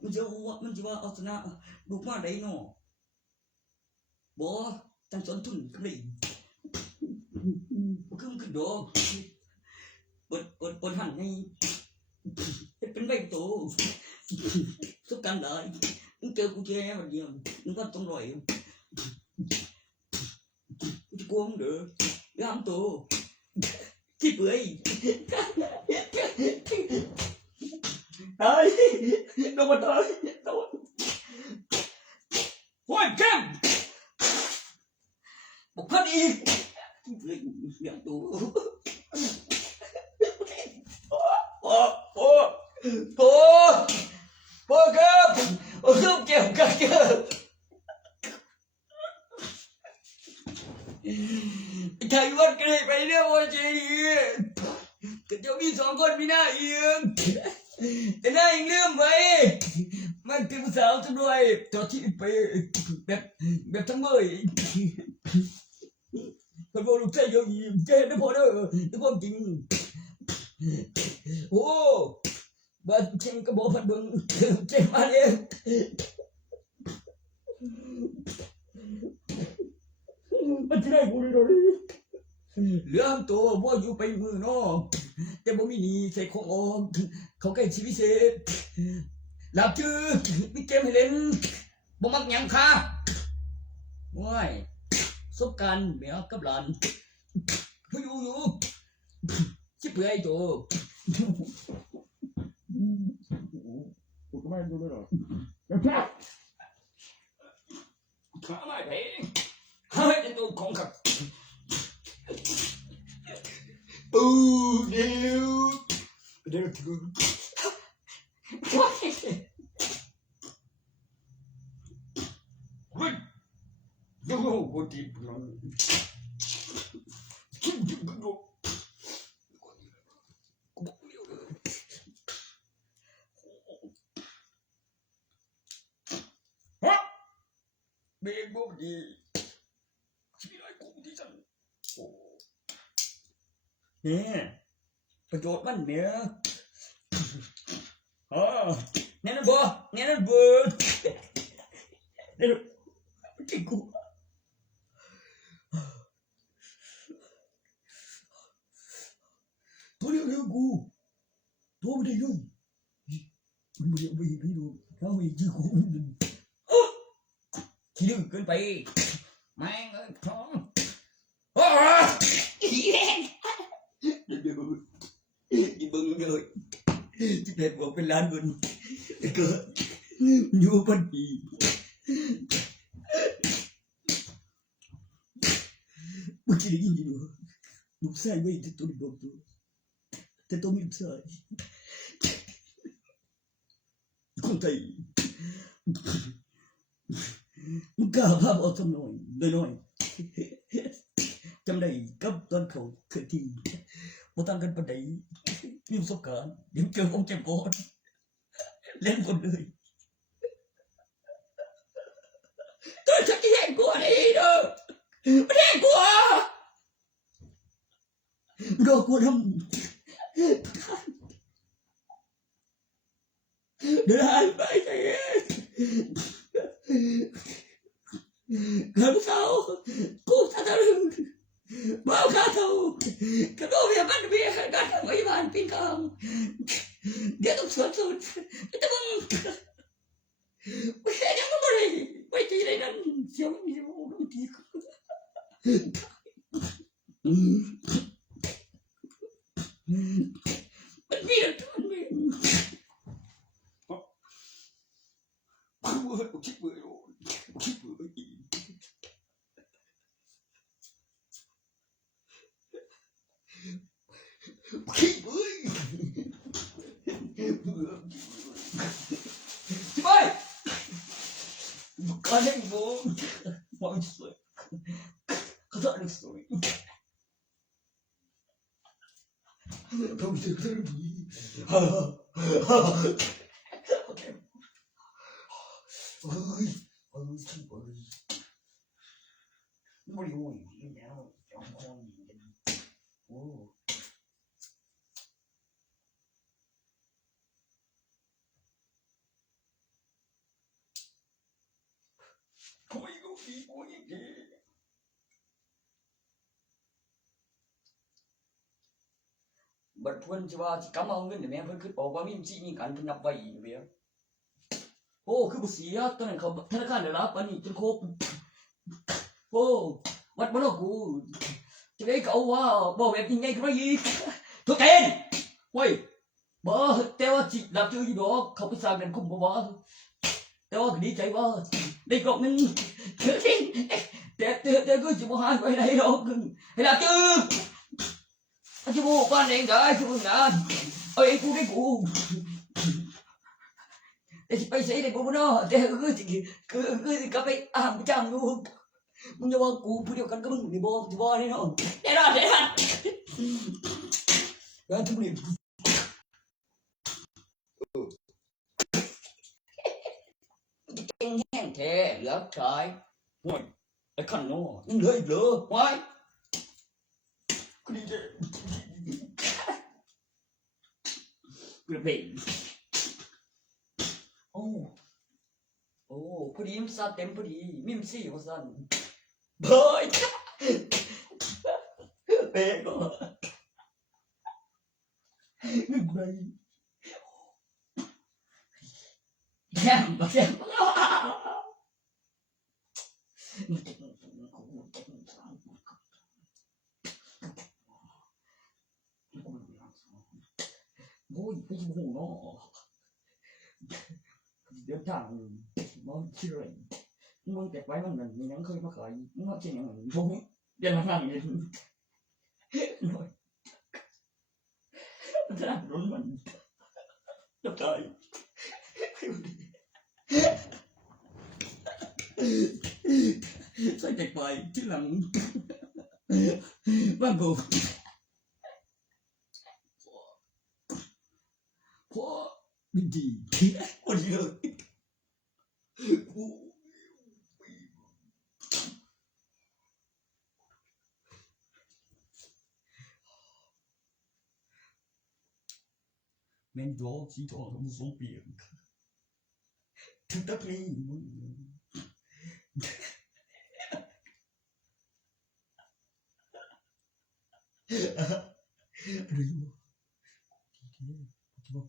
มันจะว่าเอาชนะลูกมาได้เนาะบ่ตั้งสนทุนกันเลยบ่คือมันคือดอกเปิดหันให้เป็นใบโตสุกันได้มึงเจอกูแค่วันเดียวมึงก็ต้องรอยกูจะโกงเด้อทำตัวที่เปื่อยตายโดนตายโดนโอ้ยแก้มบอกพัดอีกที่เปื่อยอย่างตัวโอ้ครับโอ้ลูกเกี่ยวกันเกิดถ่ายวัดกันไปเรื่องว่าจะแต่เจ้ามีสองคนมีหน้าเอียงแต่หน้าอีกเรื่องไปมันเป็นผู้สาวจะด้วยตัวที่ไปแบบทั้งเมื่อยคนบอกลูกชายเยอะยิ่งเจ๊ได้พอเด้อได้ความจริงโอ้บ้านเชงก็บอกพันบึงเจ๊มาเลยมันจะได้กูเลยเหลือตัวว่าอยู่ไปมือเนาะแต่บ่มีนี่ใส่ของออกเขาใกล้ชีวิตเสร็จหลับชื่อมีเกมให้เล่นบ่มักหยังค่ะว้ายสบกันเมียกับหลานอยู่ชิบเปื่อยตัวกูก็ไม่ดูเลยหรอข้าไม่ไปให้ตัวของกับปูเดียวถูกเฮ้ยดูกูตีปลอนคิดดูฮะเบรกบ่ดีชีวิตไอ้กูที่ฉันโอ้เนี่ยประโยชน์มันเนี่ยเนี่ยนะบ่เนี่ยนะบ่เนี่ยที่กูตัวเดียวกูตัวไม่ได้ยุ่งมันไม่ได้ไปพี่ดูถ้าไม่ยื้อกูขี้ดื้อเกินไปแม่งเอ้ยท้องเดี๋ยวกินบึงเลยจิตเด็ดบอกเป็นล้านบุญเกิดอยู่พันปีเมื่อกี้ได้ยินอยู่ลูกชายไม่ติดตัวในบอกตัวแต่ตัวมีลูกชายคนไทยมึงกล้าพาเอาทำหน่อยจำได้กับตอนเขาเคยทีบ่ต่างกันปานใดมีประสบการณ์เดี๋ยวเจอของเจ็บปวดเล่นคนเลยตัวฉันจะแย่งกลัวนี่เด้อไม่แย่งกลัวรอกลัวทำ เดินไปใจเย็นกันเศร้ากูจะทำบ้าข้าเท่ากระโดดเบียมันเบียกันทำไว้บ้านปิ้งกางเดี๋ยวต้องสวดแต่มึงไม่ใช่ยังไม่ได้ไม่ตีได้นั่นเสียวมีโอ้ต้องตีมันมีอะไรมันมีคิดเบื่อคิดเบื่อคิดเบื่อไปการเล่นบอลบอลสวยกระโดดสวยทำเสียงดีฮ่าฮ่าโอเคเฮ้ยคิดเบื่อไม่รู้อีกแล้วจอมคอนโอ้ทำไมกูคิดว่าอย่างนี้บัดเพิ่นสิว่าสิกำเอาเงินแม่เพิ่นคือบอกว่ามีสิมีการนับไว้อีกเว้ยโอ้คือบ่เสียตอนนั้นเขาธนาคารได้รับอันนี้จนครบโอ้วัดบ่เนาะกูจะได้เขาว่าบ่แบบยังไงก็ได้อีกทุกเกณฑ์เว้ยบ่แต่ว่าสิรับชื่ออยู่ดอกเขาไปสร้างกันคุมบ่ว่าแต่ว่าดีใจว่าได้กรอบนึงแต่ก็จะบ่หายไปไหนดอกให้รับชื่อจะบอกว่าเองได้ทุกคนเอาเองกูได้กูแต่ไปใส่ได้บ่เนาะแต่คือก็ไปประจำอยู่มึงจะว่ากูผู้เดียวกันก็มึงนี่บ่สิบ่นี่เนาะได้รอดแล้วทุกนี่เก่งแห้งแท้เหลือชายโอ้ยไอ้คันเนาะยังเหลืออีกเหรอไว้กูดีใจกระเบนโอ้พอดีมันซาเต็มพอดีมิมซี่ว่าสั่นเบ้ยเบ้ก็นึกไปแย่มาแย่โอ้ยไปหูเนาะเดี๋ยวทางมันเชื่อมึงแต่ไปมันมันยังเคยมาขายมึงว่าเช่นอย่างนั้นพวกนี้เดี๋ยวนั่งเลยหน่อยมันจะนั่งรถมันจะตายใส่เด็กไปที่หลังบ้านผมพ่อไม่ดีคนเยอะแม่งร้องสีทองมันสงเปลี่ยนถึงตะเพลงมึงอะไรวะบอก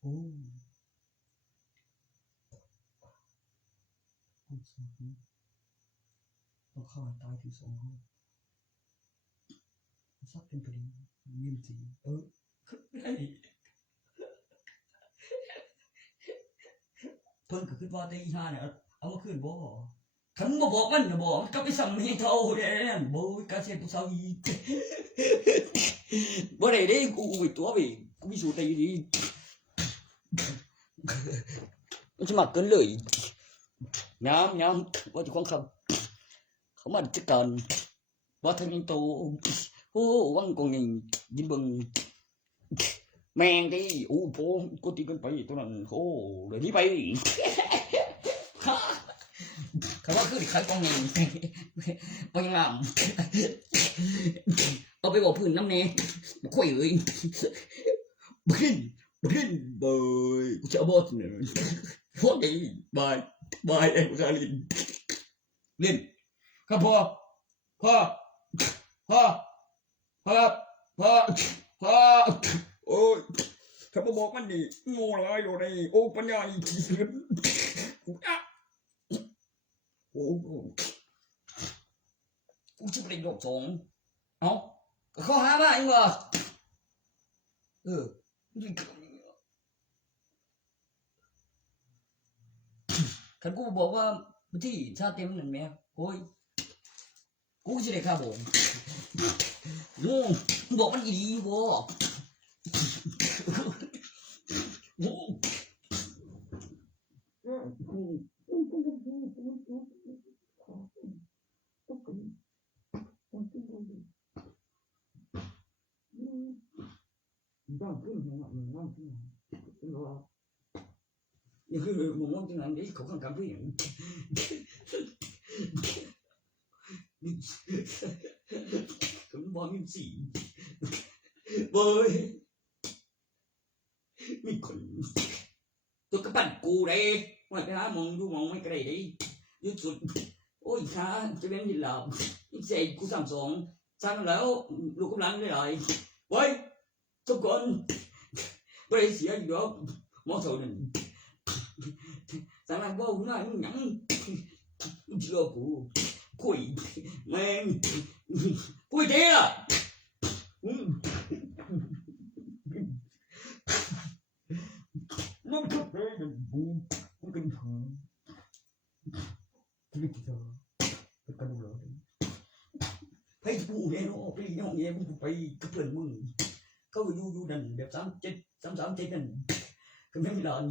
โอ้ผู้ชายต้องฆ่าตายที่2 ห้องซักเป็นปริมมีมจีได้เพิ่นก็คิดว่าได้5เนี่ยเอามาคืนบ่คันบ่บอกมันน่ะบ่มันก็ไปสั่งให้เท่าเด้บ่กะเสียผู้สาวอีกบ่ได้เด้กูไปตัวไปกูมีสูตรได้ดีมันสิมาเกินเลยยามว่าเจ้าของเขามาจัดการว่าทางนี้โตโอ้วังกงนี่ยินเบิ่งแม่งดิโอ้โหกูตีกันไปตัวนั้นโอ้เดี๋ยวนี้ไปเขาว่าคือขายกองนี่บ่ยังงามเอาไปบอกพื้นน้ำแน่บ่ค่อยเอ้ย begin boyกูจะบอกเนี่ยพวกไอ้บายไอ้พวกลินเล่นครับพ่อพ่อพ่อพ่อพ่อพ่อโอ้ยถ้ามาบอกมันนี่โง่ร้ายโดนไอ้โอ้ปัญญาอีกทีอ่ะโอ้กูจะไปโดดสองเอ้าเขาหามาเองเหรอคันกูบอกว่าที่ชาเต็มนั่นแม่โอ้ยกูจะได้ค่าบ่งูบอกมันอีบ่บ้านขึ้นหัวมันบ้านขึ้นเป็นว่านี่คือมึงมองที่ไหนนี่เขาข้างกันผู้หญิงเขาบอกมีสีเว้ยมีคนตัวกระปั่นกูเลยว่าไปหามองดูมองไม่ไกลดิยุดสุดโอ้ยข้าจะเป็นยินหลับยิ่งเสกกู3-2แล้วลูกกำลังได้ไรเว้ยทุกคนไปเสียอยู่แล้วมอเตอร์นั่นสั่งอะไรบ้างน่ามึงยังมึงเชื่อกูคุยแม่งคุยเท่อะน้องชอบเลยบูมมึงเป็นหางที่ไม่ติดต่อเป็นกันดูแล้วให้กูเนี่ยเนาะไปน้องเนี่ยมึงไปกับเพื่อนมึงเขาอยู่นั่นแบบ3-7นั่นก็ไม่มีหลาน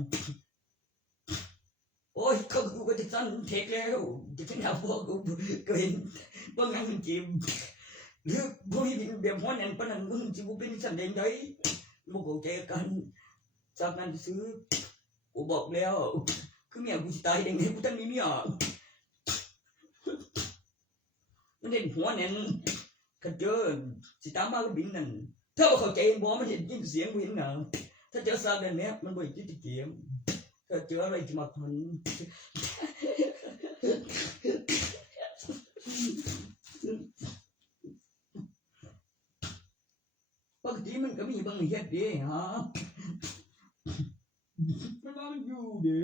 โอ้ยเขาอยู่กับ3เทคแล้วจะเป็นพวกกูก็เห็นบางงานมันจีบหรือพวกนี้แบบหัวแน่นปนนั้นมึงจะกูเป็นสันเดงไงมึงก็ใจกันจากนั้นซื้อกูบอกแล้วคือเมียกูจะตายเองกูตั้งนี้เนี่ยมันเด่นหัวแน่นกันเจอสิตามมาก็บินนั่นถ้าเขาใจบอกมันเห็นยินเสียงวินน่ะถ้าเจอซาเดนเนี้ยมันไม่จิตเกมถ้าเจออะไรที่มาพันปกติมันก็มีบางเหตุดีฮะมันว่ามันอยู่ดี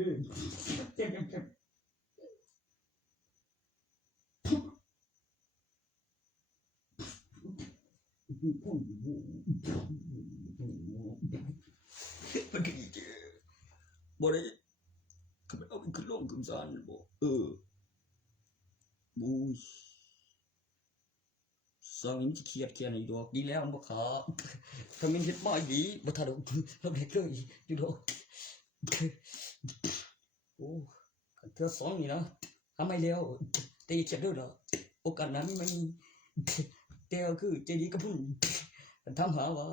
เจ็บมันก็ดีเจบ่ได้คือมันเอาไปขึ้นลงขึ้นศาลบ่บูสามีที่เครียดในดอกดีแล้วมันบ่ขาถ้ามันเฮ็ดบ่ดีบ่ทันเราเด็กเลยอยู่ดอกโอ้เธอสองนี่นะทำไมแล้วแต่อย่าเจ็บด้วยเหรอโอกาสนั้นมันแต่คือใจดีกับพุ่นทำหาว่า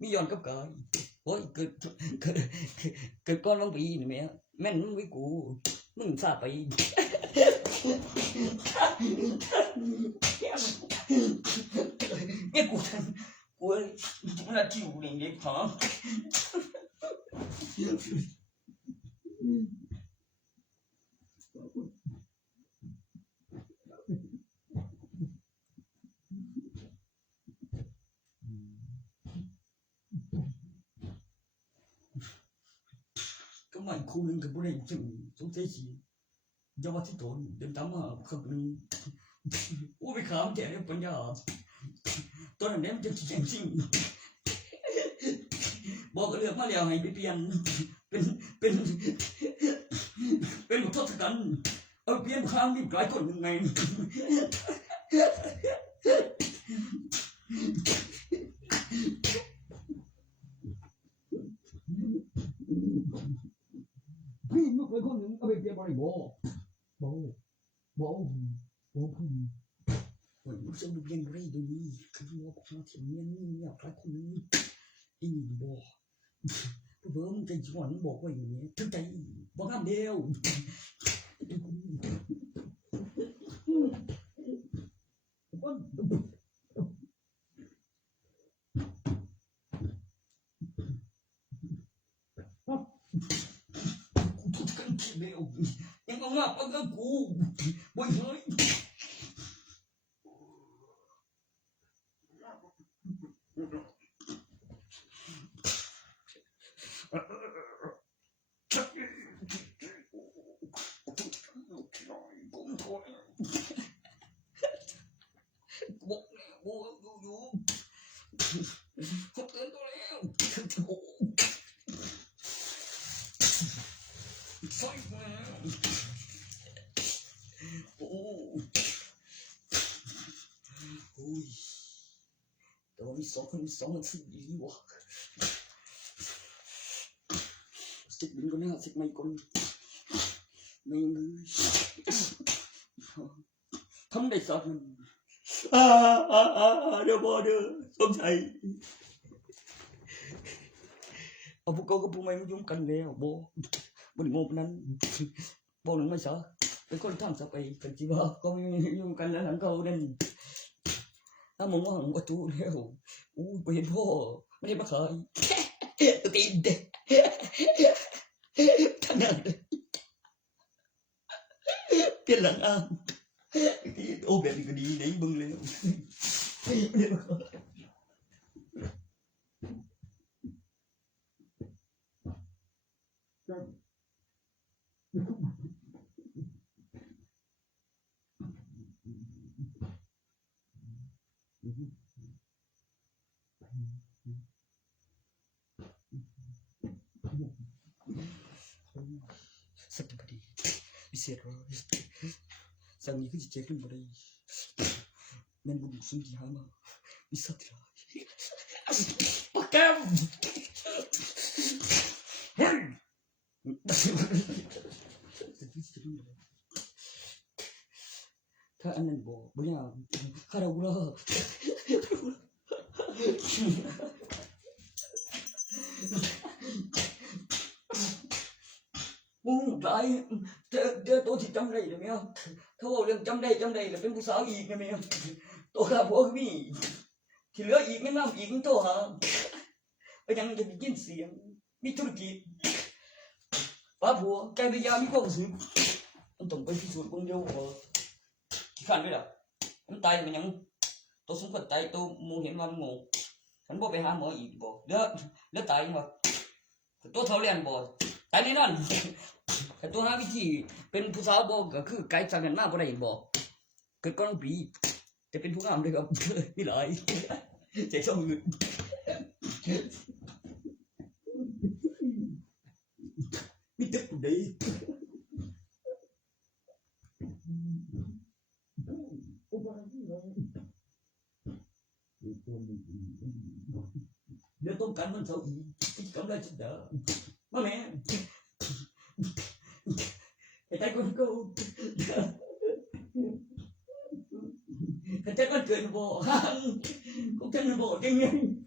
มีย้อนกับกายโอ้ยเกิดก้อนบางปีนี่แม่นมึงไว้กูมึงซาไปเนี่ยกูมันละจิ้วเลยเนี่ยฮะก็มันคู่นึงกับบุเรงจึงสงสัยสิยาวที่โดนเดินตามมาขับนึงอู้ไปขามแกเนี่ยปัญญาตอนนั้นมันจะจริงบอกเรื่องมาแล้วให้ไปเปลี่ยนเป็นหลุดทศกัณฐ์เอาเปลี่ยนข้างนี่กลายคนยังไงพี่ลูกเลยคนหนึ่งเอาไปเปลี่ยนบริบทบอกพี่วันนี้ฉันดูเปลี่ยนไรดูนี่คือว่าความเทียมเนี่ยกลายคนนี้อีบอกเพิ่มใจชวนบอกว่าอย่างนี้ถึงใจบอกงามเดียว ร็วยังเอางับเอาเงินกูบ่เฮ้ยใส่มาโอ้โอ้ยแต่ว่ามีสองคนมันสุดดีวะสิบบินก็น่าสิบไม่คนไม่เงยทำได้สักมันเดี๋ยวพอเด้อสมใจเอาพวกเขากับพวกไม่มายุ่งกันแล้วบ่บ่ได้โง่ปานนั้นบ่หนึ่งไม่ซะเป็นคนทำซะไปกันสิว่าก็ไม่ยุ่งกันแล้วหลังเขานั่นถ้ามองว่าประตูแล้วอู้ไปเห็นพ่อไม่ได้มาขายตัวกินเด็กทั้งนั้นเปลี่ยนหลังอ่ะโอ้แบบนี้ก็ดีไหนบึงแล้วไม่ได้มาขายสักทีพอดีพิเศษว่าสังนี้คือจะเจ๊ขึ้นมาได้แม่นบุญสุนทรมาวิสัทธาปากแก้มเฮ้ยถ้าอันนั้นบอกบ่ยากข้าเราละมึงไรเดี๋ยวตัวที่จำได้เลยไหมอ่ะเขาบอกเรื่องจำได้แล้วเป็นผู้สาวอีกนะไหมอ่ะตัวข้าพวกมีที่เหลืออีกไม่น้ำอีกตัวหาไปยังจะมีกินเสียงมีธุรกิจป้าผัวแกพยายามมีความรู้สึกมันต้องไปพิสูจน์คนเดียวที่ขันไปแล้วมันตายมันยังตัวสมควรตายตัวมูเห็นว่ามันโง่ฉันบอกไปหาหมออีกบอกเดี๋ยวตายยังวะตัวเท่าเรียนบอกตายแน่นอนแต่ตัวหาวิธีเป็นผู้สาวบอกก็คือไกลจากกันมากกว่าได้บอกเกิดก้อนปีจะเป็นผู้งามเลยครับนี่เลยใจช่องอื่นมีเด็กผู้ใดเดี๋ยวต้องการมันเสาอีกำไรฉันเด้อมาแม่ไอ้ใจคนกูcái chết con cười bộ cũng chết bộ kinh nghiệm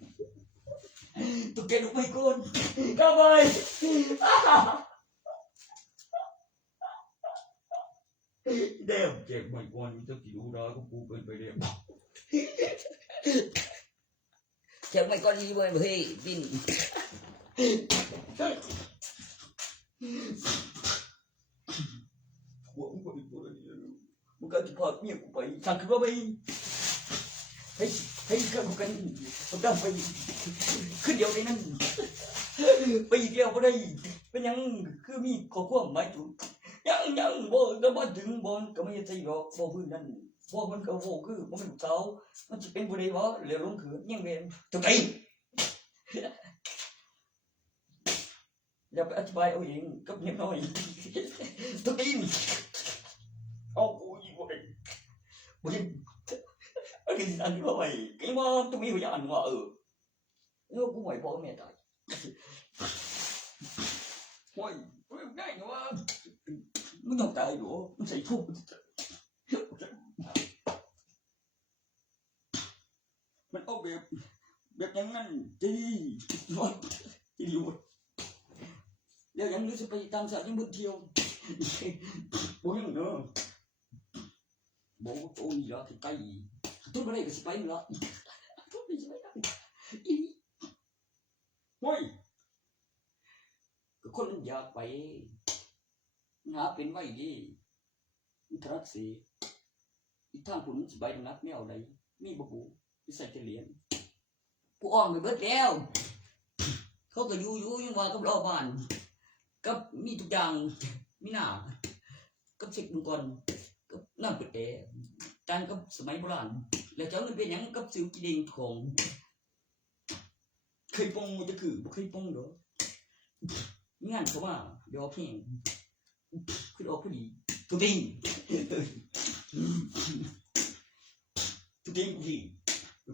tụi kia đúng mấy con cao ơi đeo chết mấy con cho chị đủ đó cũng phụ cần phải đeo chết mấy con gì vậy mà hề pin một cái chụp hình nhiều cũng phải thằng cứ bay thấy cái một cái phảiขึ้นเดียวเลยนั่นไปอีกเดียวก็ได้เป็นยังคือมีข้อความหมายถึงยังบ่ก็บ่ถึงบ่ก็ไม่ใช่หรอกบ่พื้นนั่นบ่มันก็บ่คือบ่เป็นเขามันจะเป็นบ่ได้บ่เหลือลงคือยังเป็นตัวไอ้อย่าไปอธิบายเอาเองกับนิดหน่อยตัวไอ้เอากูยิงบ่ได้บ่ยิงcái gì ăn như vậy cái mà tôi nghĩ phải ăn mà nó cũng phải bỏ mẹ tại ôi cái nó không tại nữa nó sẽ không mình có việc nhân anh chi rồi chi điều nếu nhân nữa sẽ phải tam sợ những bữa chiều bố nhân nữa bố tôi gì đó thì cái gì tôi vào đây cái spy nữa tôi đi spy ôi cái con già vậy หาเป็นไว้ดีอินทรักสีอีกทางผุนสบายนักไม่เอาใดมีบ่บูที่ใส่จะเหรียญกูอ้อมไปเบิดแล้วเขาก็อยู่ยังว่ากับรอบ้านกับมีทุกอย่างมีหน้ากับเช็คบุญก่อนกับน้ำเปิดแอร์จานกับสมัยโบราณแล้วเจ้าเงินเป็นหยังกับสิวกิเดงของเคยปองมันจะคือบ่เคยปองเด้องานเขาว่าเดี๋ยวเพลงคือออกพอดีทุกทีทุกที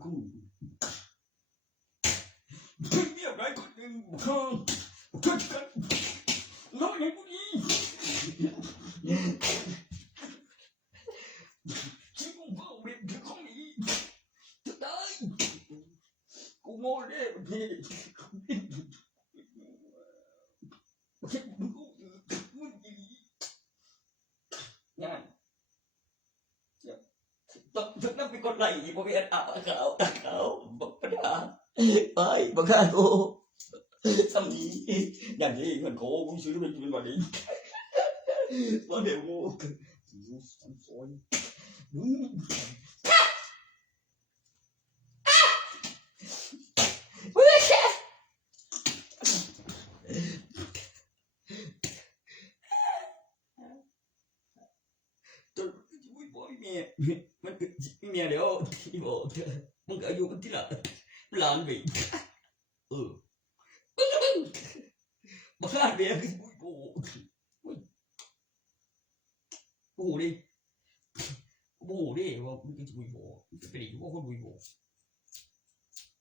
กูเมียไรคนหนึ่งข้างช่วยกันน้อยไงกูดีชิบุ้งเบ้าเบ็ดถึงของนี้จะได้กูโง่เลยบางทีบางทีมึงกูมึงดีงานต้องนั่งเป็นคนไหลบ่มีอันอาเขาบอกปัญหาไปบังคับโอ้สำนีอย่างนี้มันโก้กูซื้อเป็นวันนี้ว่าเดี๋ยวกูสันซอยจนไม่บอกเมียมันเมียเดี๋ยวที่บอกมึงอายุมันที่ละล้านปีบังคับเมียคือกูดิว่ามึงจะบุยโบเป็นอีกว่าคนบุยโบ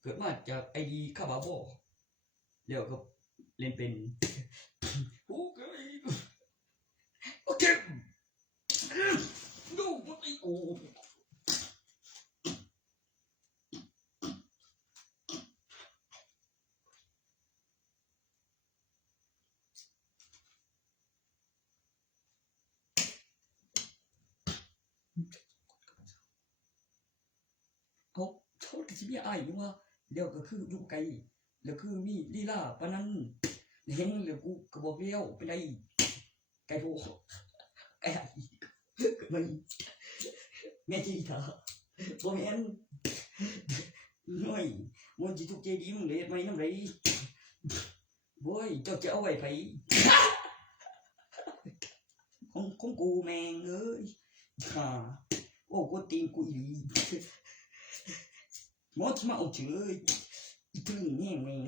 เกิดมาจากไอดีข้าบ้าบ่เดี๋ยวก็เล่นเป็นโอ้เกยโอเคดูมันไอโอเขาจะมีอะไรอยู่ว่าเดี๋ยวก็คืออยู่ไกลแล้วคือมีลีลาปนั้นเห็นแล้วกูก็บอกเลี้ยวไปได้ไกลโพไกลมันแม่ที่ท่าบ่แม่นน้อยมันจิทุกใจดีมึงเลยไม่น้ำไรบ่ยเจ้าจะเอาไว้ไผของกูแมงเอ้ยฮ่าโอ้กูตีนกูอีหมดมาเอาเฉยถึงแง่แมง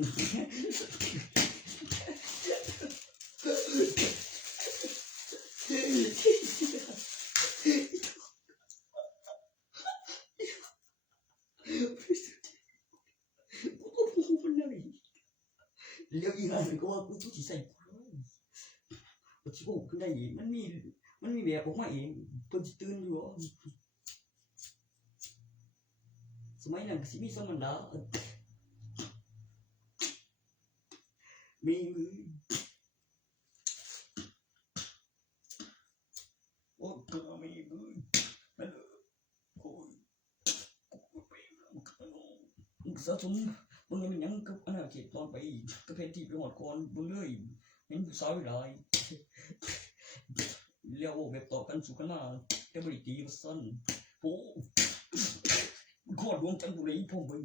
เลี้ยวอีกอันก็ว่ากูที่ใส่กูชิโก้ขึ้นได้มันมีแบบออกมาเองตัวจิตื่นอยู่สมัยนั้นสิมีสมันดามีมือโอ้เธอมีมือมันโอ้ยมึงสะสมมึงยังยังกับอนาเขตตอนไปกับเพนที่ไปหอดก่อนมึงเลยเห็นผู้สาวหลายเลี้ยวแบบต่อกันสู่กันมาแต่บริตีมันสั้นโอ้ขอดวงจันทร์บุรีพ่อมึง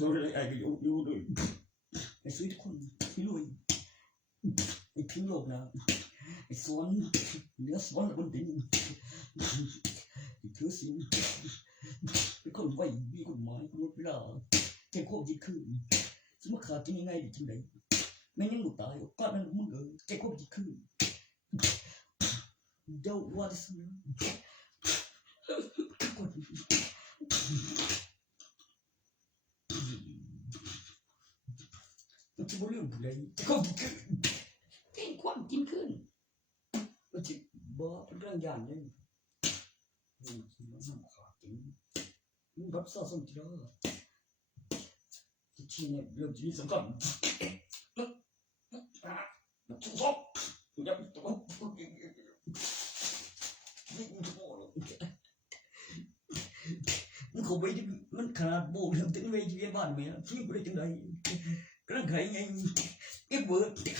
สอนอะไรไอ้ก็อยู่เลยไอ้ซื้อทุกคนที่รวยไอ้ทิ้งโลกนะไอ้สอนเนื้อสอนบนดินไอ้เธอสิเป็นคนไว้มีกฎหมายกำหนดเวลาแค่ควบยิงขึ้นสมมติขาดกินยังไงดีจังไงแม่ยังหลุดตายก็นั่นมึงแค่ควบยิงขึ้นเดี๋ยวว่าจะซื้อมันจะบ่เรื่องผู้ใดจะควบยิงขึ้นแค่ความกินขึ้นมันจะบ่เป็นเรื่องยานเลยมันขาดกินมันรับสะสมทีละที่เนี่ยเรื่องที่สำคัญมันทุกข์อย่าไปตัววิ่งทั่วเลยมึงเขาไป ว้มันขนาดโบกเรื่องถึงเวทีบ้านแม่ขี้บ่ได้จังได๋กำลังไขไงเก็บเบิดอีก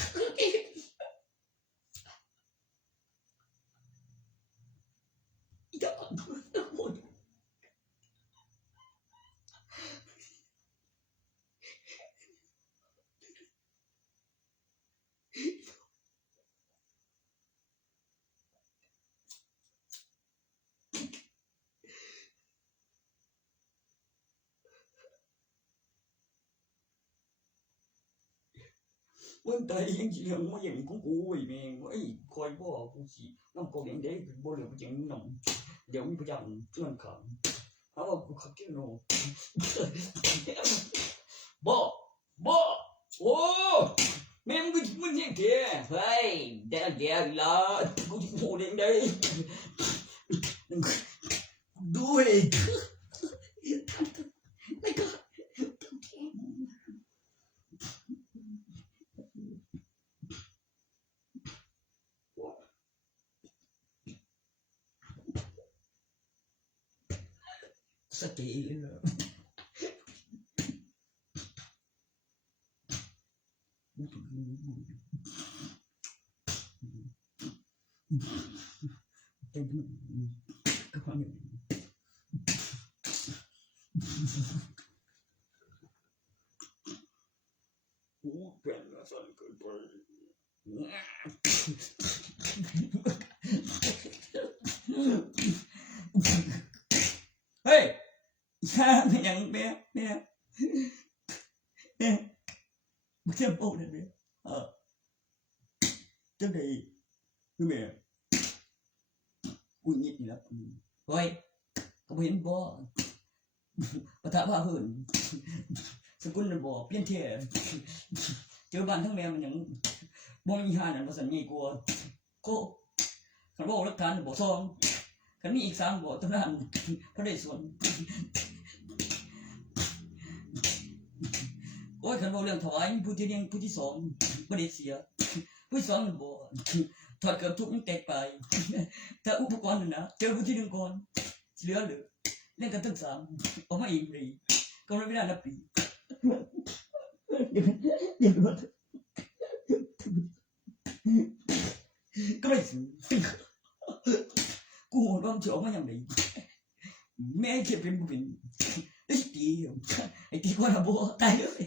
มึงตายยังสิเรื่องมาอย่างของกูไอ้แม่งไอ้คอยบ่กูสินำกองแดงๆบ่เหลือจังนำเดี๋ยวมีพยานเตือนข้างหาว่ากูขับเกี่ยวโนบ่โอ้แม่งกูมันยังแกเฮ้ยเดี๋ยวล่ะกูสิโหดได้ด้วยสติเลยโอ้เป็นละสั่นเกินไปเฮ้ยยังแม่บ่จะบอกได้แม่จังได๋คือแม่กูยิดนี่ล่ะเฮ้ยก็บ่เห็นบ่ปะทะพาเหินสกุลน่ะบ่เปลี่ยนแท้เจอบ้านทั้งแม่มันหยังบ่มีหานั่นบ่สั่นใหญ่กว่าโคคันบ่หลักฐานบ่ซ่องคันมีอีก3บ่ตำนานพระได้ส่วนโอ้ยคันบ่เรื่องถวายผู้ที่1ผู้ที่2บ่ได้เสียผู้ที่2มันบ่ถอดเกือบทุกมันแตกไปถ้าอุปกรณ์นั่นนะเจอผู้ที่1ก่อนสิเหลือเลยเล่นกันทั้ง3ออกมาอีกเลยก็ไม่ได้นับปีก็ไม่สิกูโหดว่ามันจะออกมาอย่างไรแม่เขียนเป็นบุเป็นไอ้ตีว่าระบบตายเลย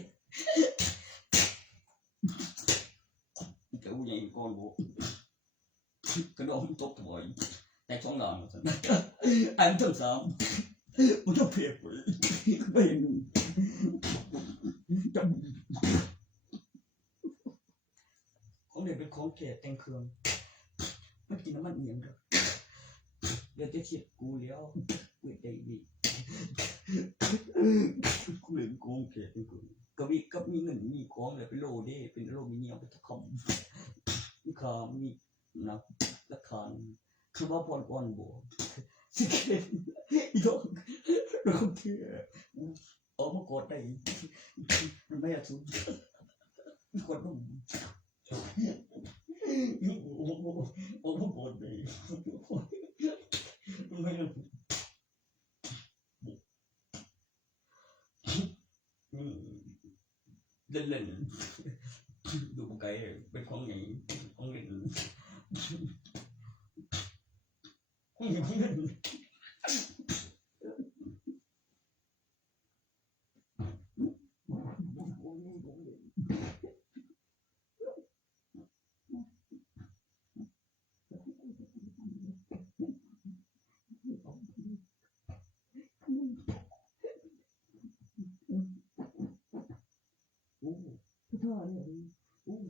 เจ้าใหญ่ก่อนโบกระโดดตกบ่อยแต่ช่องหลังอันทั้ง3มันต้องเพียบเลยไม่เห็นจับของเด็กเป็นของแก่แต่งเครื่องไม่กินน้ำมันเอียงครับเดี๋ยวจะเฉียดกูแล้วกูได้ดีกูเป็นของแก่แต่งเครื่องก็มีเงินมีของเลยเป็นโลเด้เป็นโลมีเงี้ยไปทุกคำมีขามีนักราคาคือว่าพรก่อนบ่สิเกนอีดอกเราเที่ยออกมากดได้มันไม่อยากสูญกดนุ่มโอ้มากดได้มันไม่อยากเล่นดูไกลเป็นของใหญ่ของเล่นของเล่น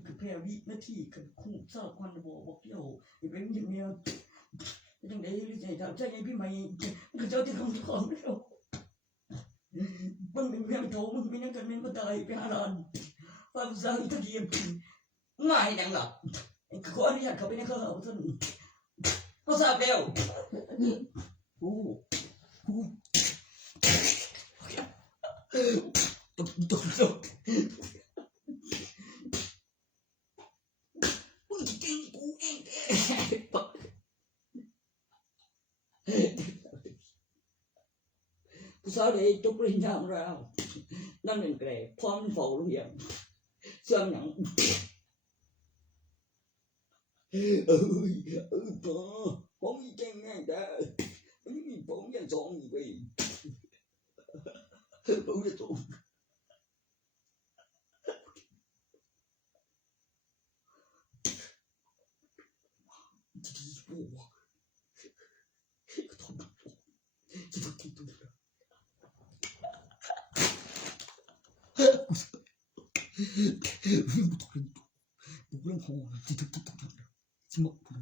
คือแพ้วินาทีคือคู่เศร้าควันบอกเกี่ยวเป็นอย่างเนี้ยจังได๋หรือใจทำใจให้พี่ใหม่คือเจ้าที่ทำของแล้วมึงเป็นแม่โตมึงเป็นยังกันแม่นบ่ตายไปหาหลานฟังซะอีกตะกี้ง่ายจังล่ะขออนุญาตเข้าไปในเขาซั่นเขาทราบแล้วโอ้ตกจริงกูเองกู ผู้สาวได้จบปริญญามาแล้วนั่นเป็นแกพร้อมเฝ้าโรงเรียนเสื่อมหยังพ่อผมมีเก่งแน่แต่มันมีผมยังสองอีกเว้ยผมจะสองบุกเรื่องของจิตสมองคน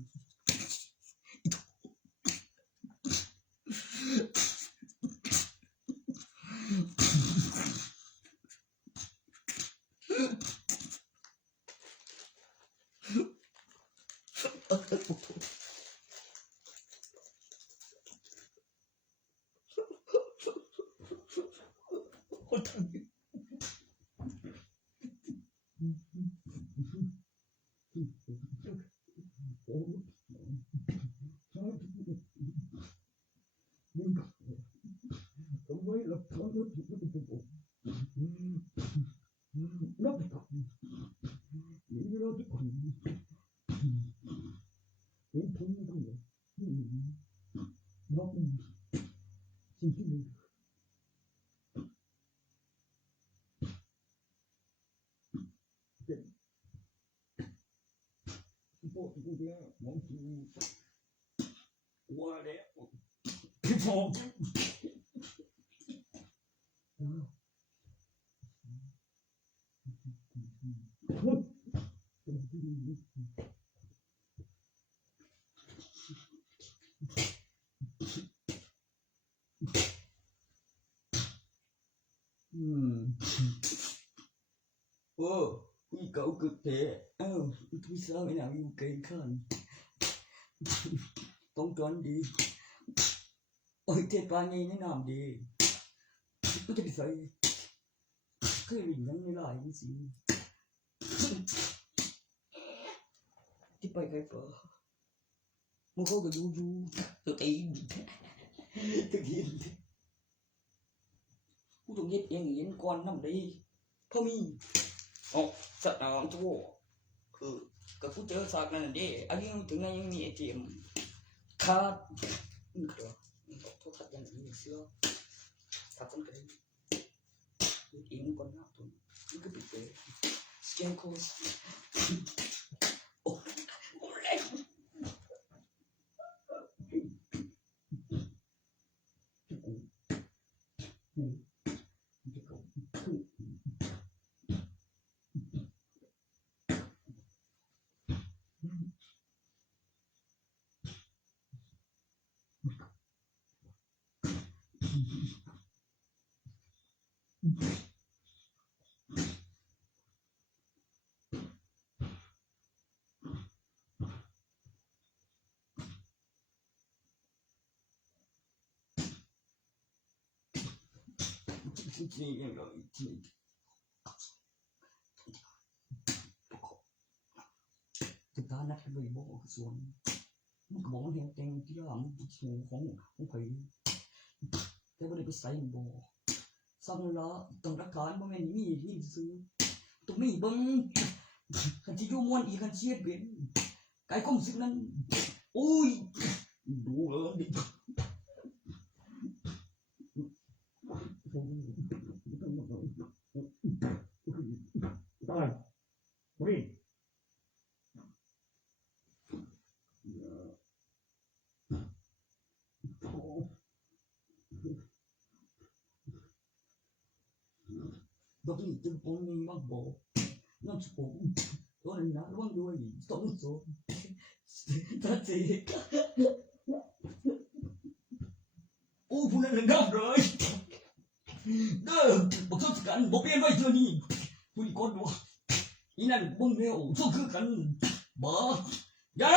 ทำว่าแล้วพี่พงษ์พี่เก่าเกิดแต่พี่สาวไม่น่าอยู่เกินขั้นต้องจอนดีเทปานี่แนะนำดีก็จะไปใส่เคยหลิงยังไม่ได้จริงที่ไปไกลเปล่ามันเขาก็อยู่ตัวตีนตัวตีนผู้ต้องเย็ดอย่างนี้ก่อนน้ำดีพอมีสัตว์น้ำชั่วกับผู้เจอสัตว์นั่นเด้อันนี้ถึงนั้นยังมีเทียมขาดตัวโทษขัดยังมีเสื้อถ้าคนกระดิ่งอีกคนหน้าตัวนี่ก็ปิดเลยสแกนโค้ดโอ้เล็กที่ยังเราที่ติดตามนักไปบอกส่วนมันก็บอกว่าเห็นเต็งที่ว่ามันสูงของใครแต่ไม่ได้ไปใส่บอกซ้ำละต้องรักการบ่แม่นมีซื้อต้องมีเบิ่งคันที่อยู่ม่วนอีกันเชียดเป็นไกลความสึกนั้นโอ้ยดูเลยตายบริบางทีจะปงมากบอกน้ำสกุลตัวนั้นนะระวังด้วยต้องโซ่ตัดสิโอ้ผู้นั้นงับเลยเด้อบอกสู้กันบอกเปลี่ยนไว้เท่านี้ผู้อีกคนดูอีนั่นบึ้งเร็วสู้คือกันบอกอย่า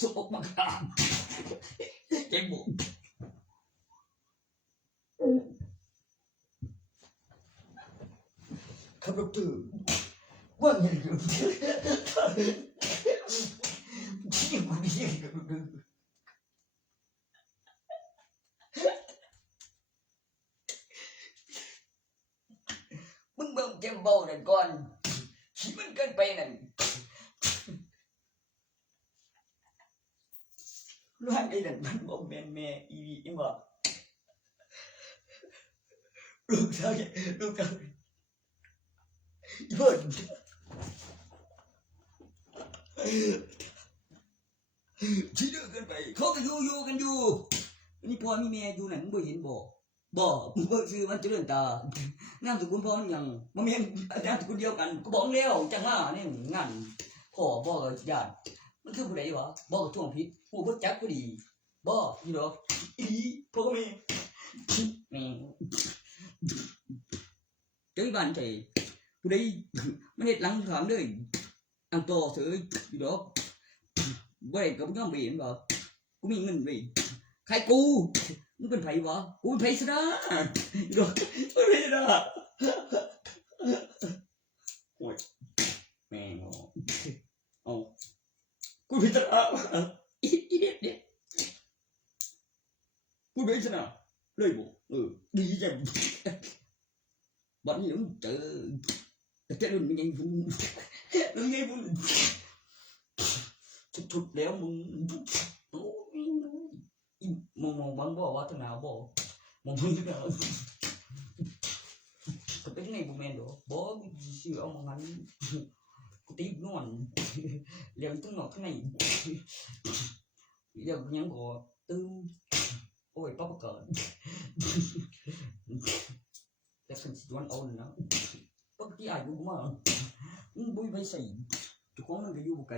สุกมากเก่งบุ ดอกเตอร์ว่าไงครับที่กูนี่กับดอกเตอร์มึงเบิ่งเจ็บเบาหน่อยก่อนขี้มันเกินไปนั่นร่างไอ้นั่นมันบอกแม่แม่อีวีอีบอกลูกชายลูกชายเพิ่นชี้เดือกันไปเขาก็อยู่กันอยู่นี่พ่อมีแม่อยู่นั่นมึงบ่เห็นบ่มึงเบิ่งชื่อมันเจริญตานามสกุลพ่อมันยังบ่แม่นนามสกุลเดียวกันก็บอกแล้วจังมานี่งานพ่อบ่ก็ญาติมันคือผู้ใดวะบ่ก็ท่วงผิดผู้บ่จักผู้ดีบ่นี่ดอกอีพ่อก็แม่แม่เจ้าบ้านใจผู้ใดมันเฮ็ดหลังถามเลยอังโตเสยนี่ดอกบ่ได้ก็บ่ยอมเห็นบ่กูมีเงินเว้ยใครกูมึงเป็นไผวะกูเป็นไผซะนะดอกเป็นไผซะนะโอ้ยแม่งเอากูเป็นซะนะอีเด็ดกูเป็นซะนะเลยบ่ดีจังบัดนี้มึงเจอแต่รุ่นมันยังพุ่งรุ่นยังพุ่งชุดแล้วมึงโอ้ยมองบังบ่ว่าทางหน้าบ่มองมึงทางหน้าก็เป็นไงบ่แม่นดอกบ่สิเอามางั้นกูตีนวลเลี้ยงตั้งนอกข้างในเลี้ยงยังก็ตึมโอ้ยป๊อปก่อนแต่คันสิวันเอานะปกติอายุมาบุยไปใส่ทุกคนมันก็อยู่ไกล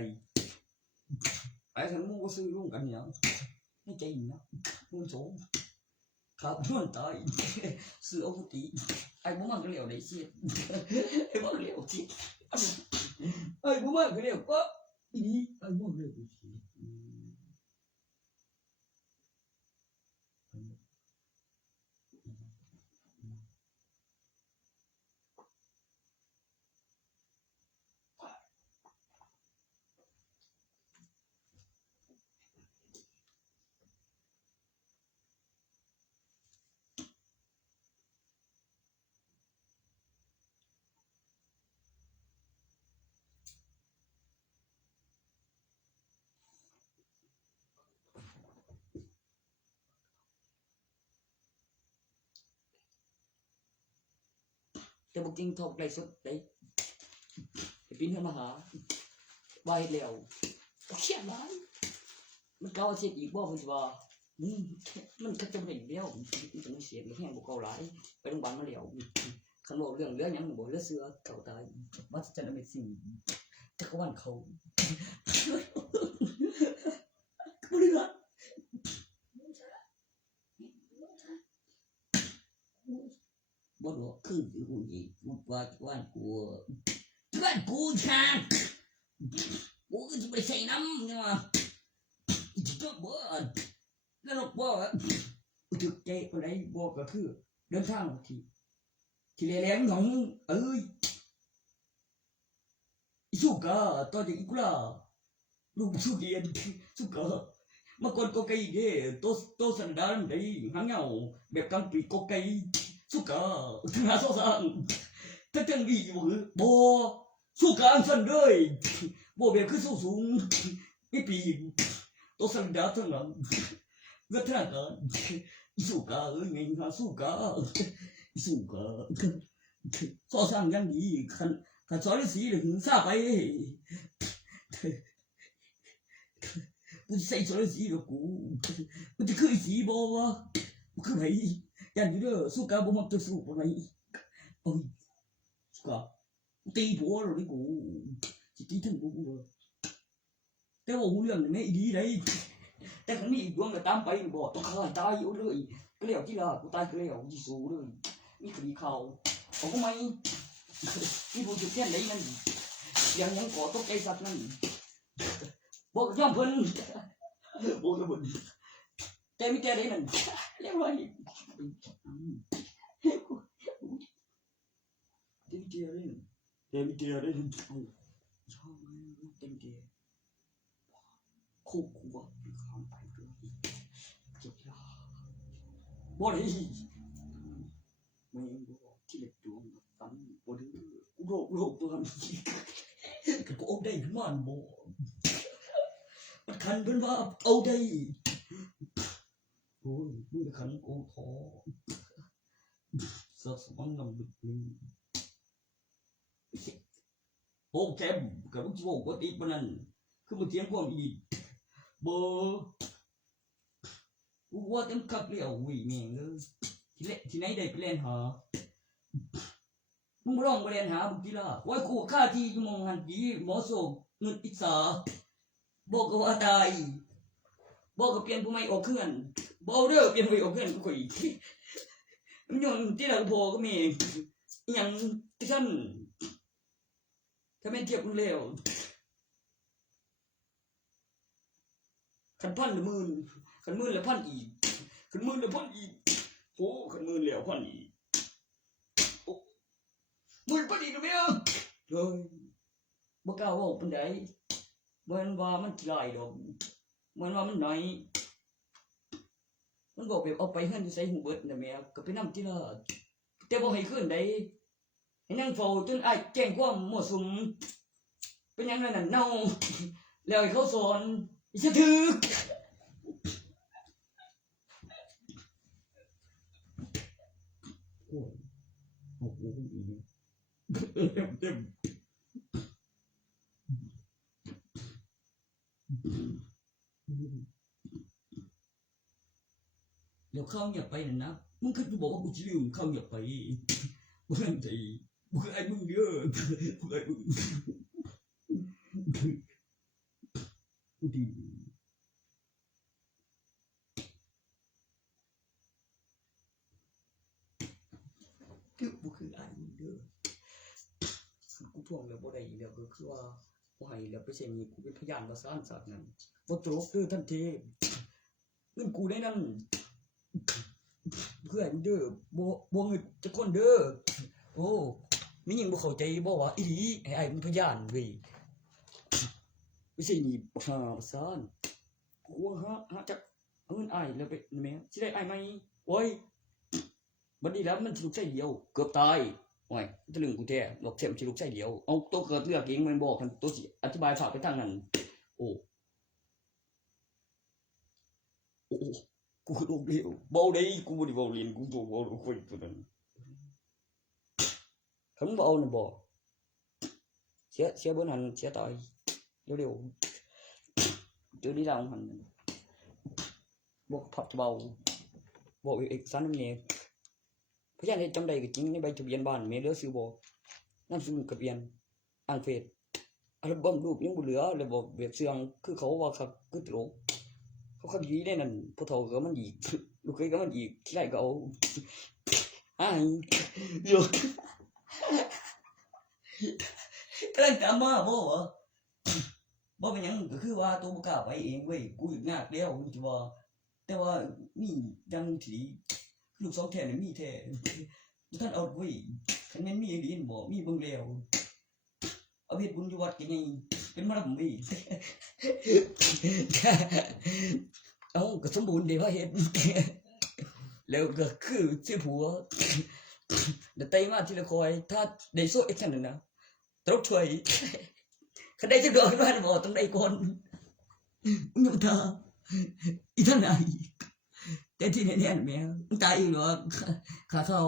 ไอ้ฉันมึงก็ซื้อร่วมกันเนี่ยไม่ใจนะมึงโสมขาดนวลตายซื้อเอาพุติไอ้บุมันก็เลี้ยวได้เสียไอ้บุมันเลี้ยวเสียไอ้บุมันก็เลี้ยวก็อีไอ้บุมันเลี้ยวเสียแต่บอกจริงทอกได้สุดได้ปีนขึ้นมาหาว่าเฮ็ดแล้วเขียนไว้มันเก่าเสียอีกบ่มันสิว่ามันก็จะเป็นเดียวมันจะไม่เสียอีกแห้งบ่เก่าหลายไปโรงพยาบาลมาแล้วคันบอกเรื่องเรื่องหยังบ่เรื่องเสือเก่าตายว่าจะเป็นสิ่งจักรวาลเขาบริษัทบ่รู้คือกูอีกกูว่ากูช่างกูก็จะไปใส่น้ำเนี่ยจะต้องบ่แล้วเราบ่ถึกใจคนไหนบ่ก็คือเดินทางที่แหลมของเอ้ยสุกาตอนเด็กกูล่ะลูกสุเกียนสุกาเมื่อก่อนก็ไกลเด้โตสันดานได้หางเงาแบบกลางปีก็ไกลสุกาทั้งหาโซซังทั้งดีอยู่บ่สุกาสันเลยบ่แบบคือสูงไม่ปีโตสันดานทั้งนั้นเวทนาการสุกาเอ้ยไงหาสุกาโซซังยังดีคันสอนสีหรือซาไปกูใส่สอนสีกับกูมันจะคือสีบ่วะมันคือไหนยันอยู่เด้อสุกาบ่มักจะสู้ปานไหนโอ้ยสุกาตีผัวเราดิกูสิตีถึงกูแต่ว่าหูเรื่องนี่ดีได้แต่คันนี้ดวงก็ตามไปบ่ต้องฆ่าตายอยู่เลยก็แล้วที่ล่ะกูตายก็แล้วสิสู้เลยนี่คือข่าวเอาก็ไม่ที่ผู้จุดเทียนไหนนั่นยังก่อตกใจสัตว์นั่นบอกย่อมเพิ่นบอกย่อมเพิ่นแต่ไม่แก่ได้นั่นเรียกว่าที่ไม่แก่ได้นั่น เต็มเกียร์ได้ถึงชอบไหมเต็มเกียร์คู่กูว่ามีความไปด้วยจบแล้วบ่ได้ไม่บอกที่เล็กดวงฝันบ่ดื้อกูโลกตัวนี้ก็เอาได้ขึ้นมาบ่มันคันเพิ่นว่าเอาได้โอ้ยมึงจะคันกูท้อสักสมังนำดึกนี้โอ้แกกับลูกโป่งก็ติดมันนั่นคือมันเสียงความอีกเบอร์กูว่าเต็มคับเลยเอาวิ่งเงี้ยที่ไหนได้ไปเล่นหามึงร้องไปเล่นหามึงทีละว่ากูฆ่าที่มองหันดีหมอส่งเงินอิสาบอกกับว่าตายบอกกับเปลี่ยนผู้ไม่ออกเคลื่อนบอกเด้อเปลี่ยนผู้ไม่ออกเคลื่อนกูคุยมันย้อนที่เราพอก็มีอย่างที่ท่านถ้าไม่เทียบกันแล้วขันพันหรือหมื่นขันหมื่นแล้วพันอีกขันหมื่นแล้วพันอีกโอ้ขันหมื่นแล้วพันอีกโอ้หมื่นพันอีกนะแม่เฮ้ยบ่กล้าว่าเป็นไดมันว่ามันกี่ไรดอกมันว่ามันน้อยมันบอกแบบเอาไปเฮือนใส่หูเบิดนะแม่ก็ไปนำที่ละแต่บ่ให้ขึ้นได้ให้นั่งเฝ้าจนอ้ายแจ้งความมั่วสุมเป็นหยังนั่นน่ะเน่าแล้วให้เขาสอนอีสะถึกโอ้โหเต็มเดี๋ยวเข้าอย่าไปนะมึงคิดกูบอกว่ากูจะลืมเข้าอย่าไปบ่นั่นใจบ่ไอ้มึงเด้อบ่ไอ้มึงกูดีคือบ่คือไอ้มึงเด้อกูทวงแล้วบ่ได้แล้วก็คือว่าบ่ให้แล้วไปเซ็นกูเป็นพยานว่าซ่านสัตว์นั้นบ่จบเด้อท่านเทพเงินกูได้นั่นเพื่อนเด้อบ่เงินจะคนเด้อโอ้มีหยังบ่เข้าใจบ่ว่าอีหลีให้อ้ายเป็นพยานเว้ยไม่ใช่นี่หาซ่านกูว่าหาจักเอาเงินอ้ายแล้วไปแม่สิได้อ้ายไหมโอ้ยบัดนี้แล้วมันสิลูกชายเดียวเกือบตายโอ้ยตะลึงกูแท้ดอกเข็มสิลูกชายเดียวเอาตัวเกิดเลือกเองมันบอกมันตัวสิอธิบายฝากไปทางนั้นโอ้โอ้กูคือลูกเดียวเบาได้กูบ่ได้เว้าเล่นกูบ่เว้าคุยตัวนั้นคันบ่เอาน่ะบ่เสียบ่นั้นเสียตายเร็วๆเจอดีดาวหันบ่พับเบาบ่เอกสารนำแน่พยานเฮ็ดจำได้ก็จริงในใบทะเบียนบ้านแม่เหลือซื้อบ่นามสกุลทะเบียนอ่างเฟซอัลบั้มรูปยังบ่เหลือเลยบ่แบบเสื่องคือเขาว่าครับคือตลกเขาคักดีได้นั่นผู้เฒ่าก็มันอีกลูกเคยก็มันอีกที่ไรก็เอาอ้ายโยกำลังตามมาบ่วะบ่เป็นหยังก็คือว่าตัวบ่กล้าไปเองเว้ยกูอีกยากแล้วสิว่าแต่ว่ามียังที่ลูกสองแท้นี่มีแท้ท่านเอาเว้ยคันแม่นมีอีหลีบ่มีเบิ่งแล้วเอาเฮ็ดบุญอยู่วัดก็ยังเป็นมาดำอีเอาก็สมบูรณ์ดีว่าเฮ็ดแล้วก็คือชื่อผัวเดี๋ยวไตมาทีละคอยถ้าได้โซ่อีกแค่นึงนะตรกช่วยคันได้จะโดนว่าบ่ต้องได้ก่อนมึงอย่าท่าอีท่านไหนแต่ที่แน่ๆแม่มึงตายอีกเหรอขาเข้า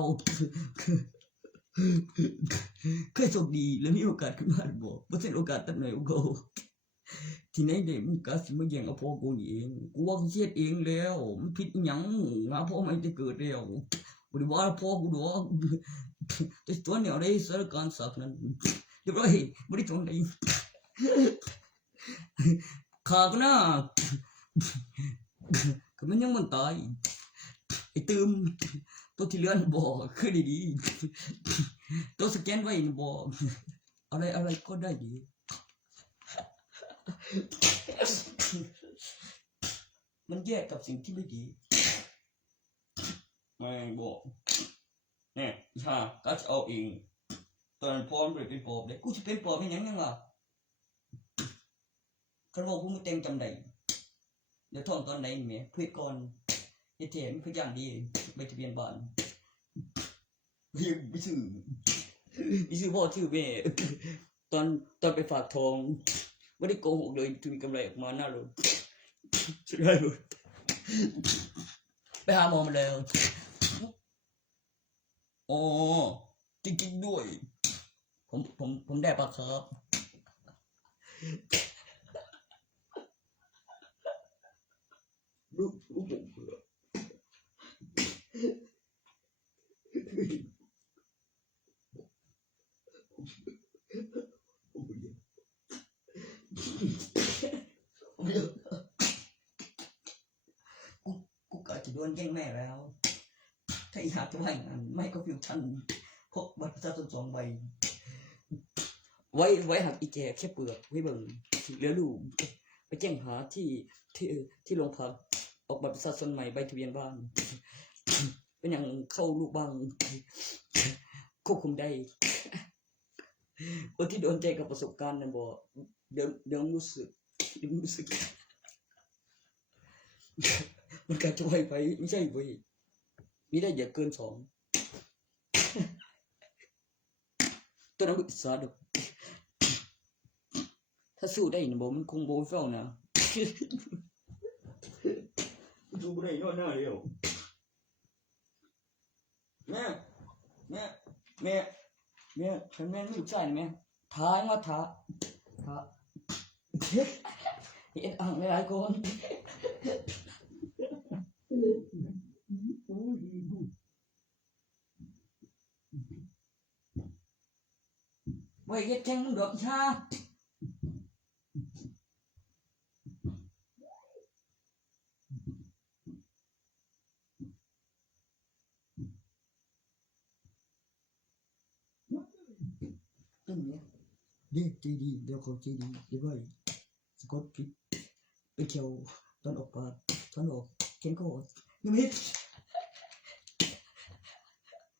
เคยโชคดีแล้วมีโอกาสขึ้นมาบ่บ่ใช่โอกาสตัดหน่อยโอ้ที่ไหนได้มึงก็สิมาแย่งเอาพ่อกูนี่เองกูว่ากูเฮ็ดเองแล้วมันผิดอีหยังหาพ่อมันจะเกิดแล้วบ่ได้ว่าพ่อกูดอกแต่ตัวแนวได้สารการศักดิ์นั้นเรียบร้อยบ่ได้จงได้ข้าก็น่าก็มันยังมันตายไอ้ตืมตัวที่เลื่อนบ่คือดีๆตัวสแกนไว้บ่อะไรก็ได้ดีมันแยกกับสิ่งที่ไม่ดีไม่บอกเนี่ยถ้าก็จะเอาเอง ตอนนั้นพ่อมันเป็นปอบเลยกูจะเป็นปอบเป็นหยังวะคันบอกกูไม่เต็มจำได้เดี๋ยวท่องตอนไหนแม่เพื่อก่อนเฮ็ดแท้มันคืออย่างดีใบทะเบียนบ้านไปซื้อพ่อชื่อแม่ตอนไปฝากทองไม่ได้โกหกเลยถึงกำไรออกมาหน้าเลยสุดท้ายเลยไปหาหมอมาแล้วอ๋อจริงๆด้วยผมได้ปะครับลูกผมเผื่อกูกะจะโดนแย่งแม่แล้วถ้าอยากจะว่ายงานไม่ก็ฟิวชั่นพกบัตรประชาชน2 ใบไว้หักอีแจแค่เปลือกไว้เบิ่งเหลือลูกไปแจ้งหาที่โรงพักออกบัตรประชาชนใหม่ใบทะเบียนบ้านเป็นอย่างเข้าลูกบ้างควบคุมได้คนที่โดนใจกับประสบการณ์นั่นบอกเดี๋ยวรู้สึกมันการจะไวไปไม่ใช่เว้ยมีได้อย่าเกิน2ตัวนั้นอิสระดอกถ้าสู้ได้นะบอกมันคงโบเฝ้านะสู้ไม่ได้นอนหน้าเดียวแม่ฉันแม่ไม่รู้ใจแม่ท้ายมาท้าเห็นอ่างหลายคนไว้เฮ็ดแข่งดอกชาต้นเนี้ยใจดีเดี๋ยวเขาใจดีเดี๋ยวไว้สกอตผิดไปเที่ยวตอนออกปากตอนออกเขียนก็ยังไม่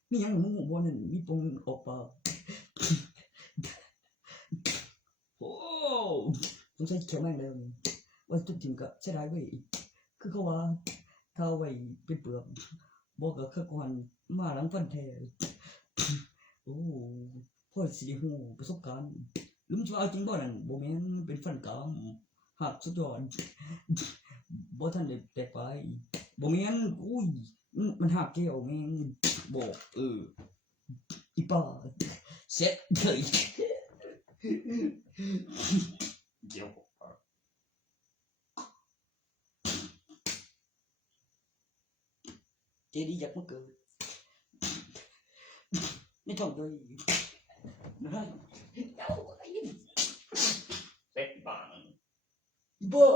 มียังมึงหัวนั่นมีปงออกปากโอ้ต้องใช้เขียวแม่งแล้วว่าจุดจริงก็ใช้ได้เว้ยคือเขาว่าถ้าไว้เป็นเปลือกบอกกับข้าก่อนมาหลังฟันแท้โอ้พ่อสิหูประสบการณ์ลุงจะเอาจริงบ่นั่นบ่แม่นเป็นฟันกามหักสุดยอดบ่ทันได้แตกไปบ่แม่นอุ้ยมันหักแก้วแม่งบอกอีป้าเสร็จเลยเดี๋ยวเจดีอยากมาเกิดนี่ช่องเลยนะเจ้าไอ้เสร็จบ้างอีบ้า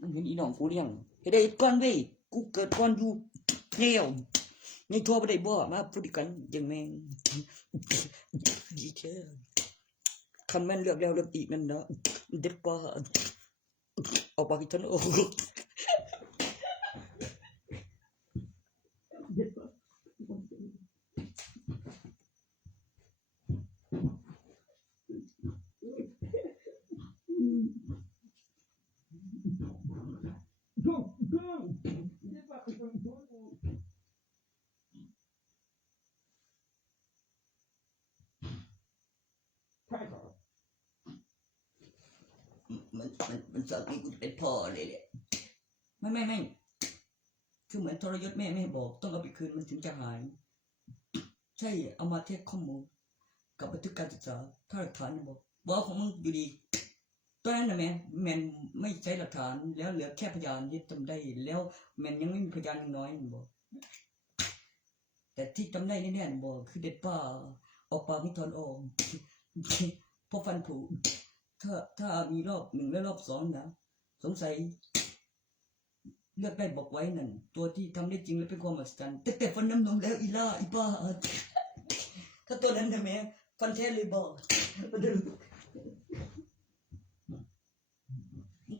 มันเห็นอีน้องกูเลี้ยงเฮ็ดได้ก่อนเว้ยกูเกิดก่อนอยู่เงี้ยวยังทั่วไปได้บ่มาพูดกันยังแม่งดีเท่คำแม่นเลือกแล้วเลือกอีกนั่นนะเด็ดกว่าเอาปากฉันโอ้มันสักนี่กูเป็นพ่อเลยแหละไม่คือเหมือนทรยศแม่ไม่บอกต้องเอาไปคืนมันถึงจะหายใช่เอามาเทคข้อมูลกับบันทึกการศึกษาถ้าหลักฐานบอกของมึงอยู่ดี ตอนนั้นนะแมนไม่ใช้หลักฐานแล้วเหลือแค่พยานที่จำได้แล้วแมนยังไม่มีพยานยังน้อยบอกแต่ที่จำได้แน่ๆบอกคือเด็ดป้าออกปากไม่ถอนออกเพราะฟันผุถ้ามีรอบหนึ่งและรอบสองนะสงสัยเลือกได้บอกไว้นั่นตัวที่ทำได้จริงและเป็นความมหัศจรรย์แต่ฟันน้ำนมแล้วอีล่าอีป้าถ้าตัวนั้นนะแม่ฟันแท้เลยบอก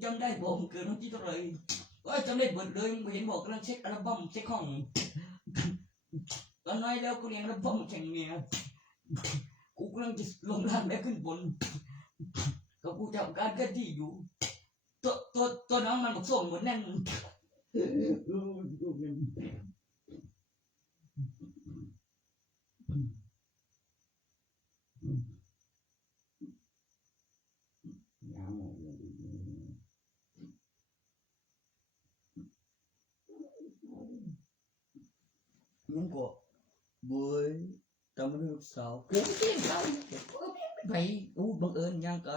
จำได้บอกเกิดวันที่เท่าไหร่ก็จำได้หมดเลยเห็นบอกกำลังเช็คอัลบั้มเช็คห้องตอนน้อยแล้วกูเรียนอัลบั้มแข่งเนี่ยกูกำลังจะลงล่างแล้วขึ้นบนก็กูจะการเคลื่อนที่อยู่ตัวน้องมันบอกส่งเหมือนนั่นยังก็บวยตามลูกสาวกูเที่ยงเราไปบังเอิญย่างไกล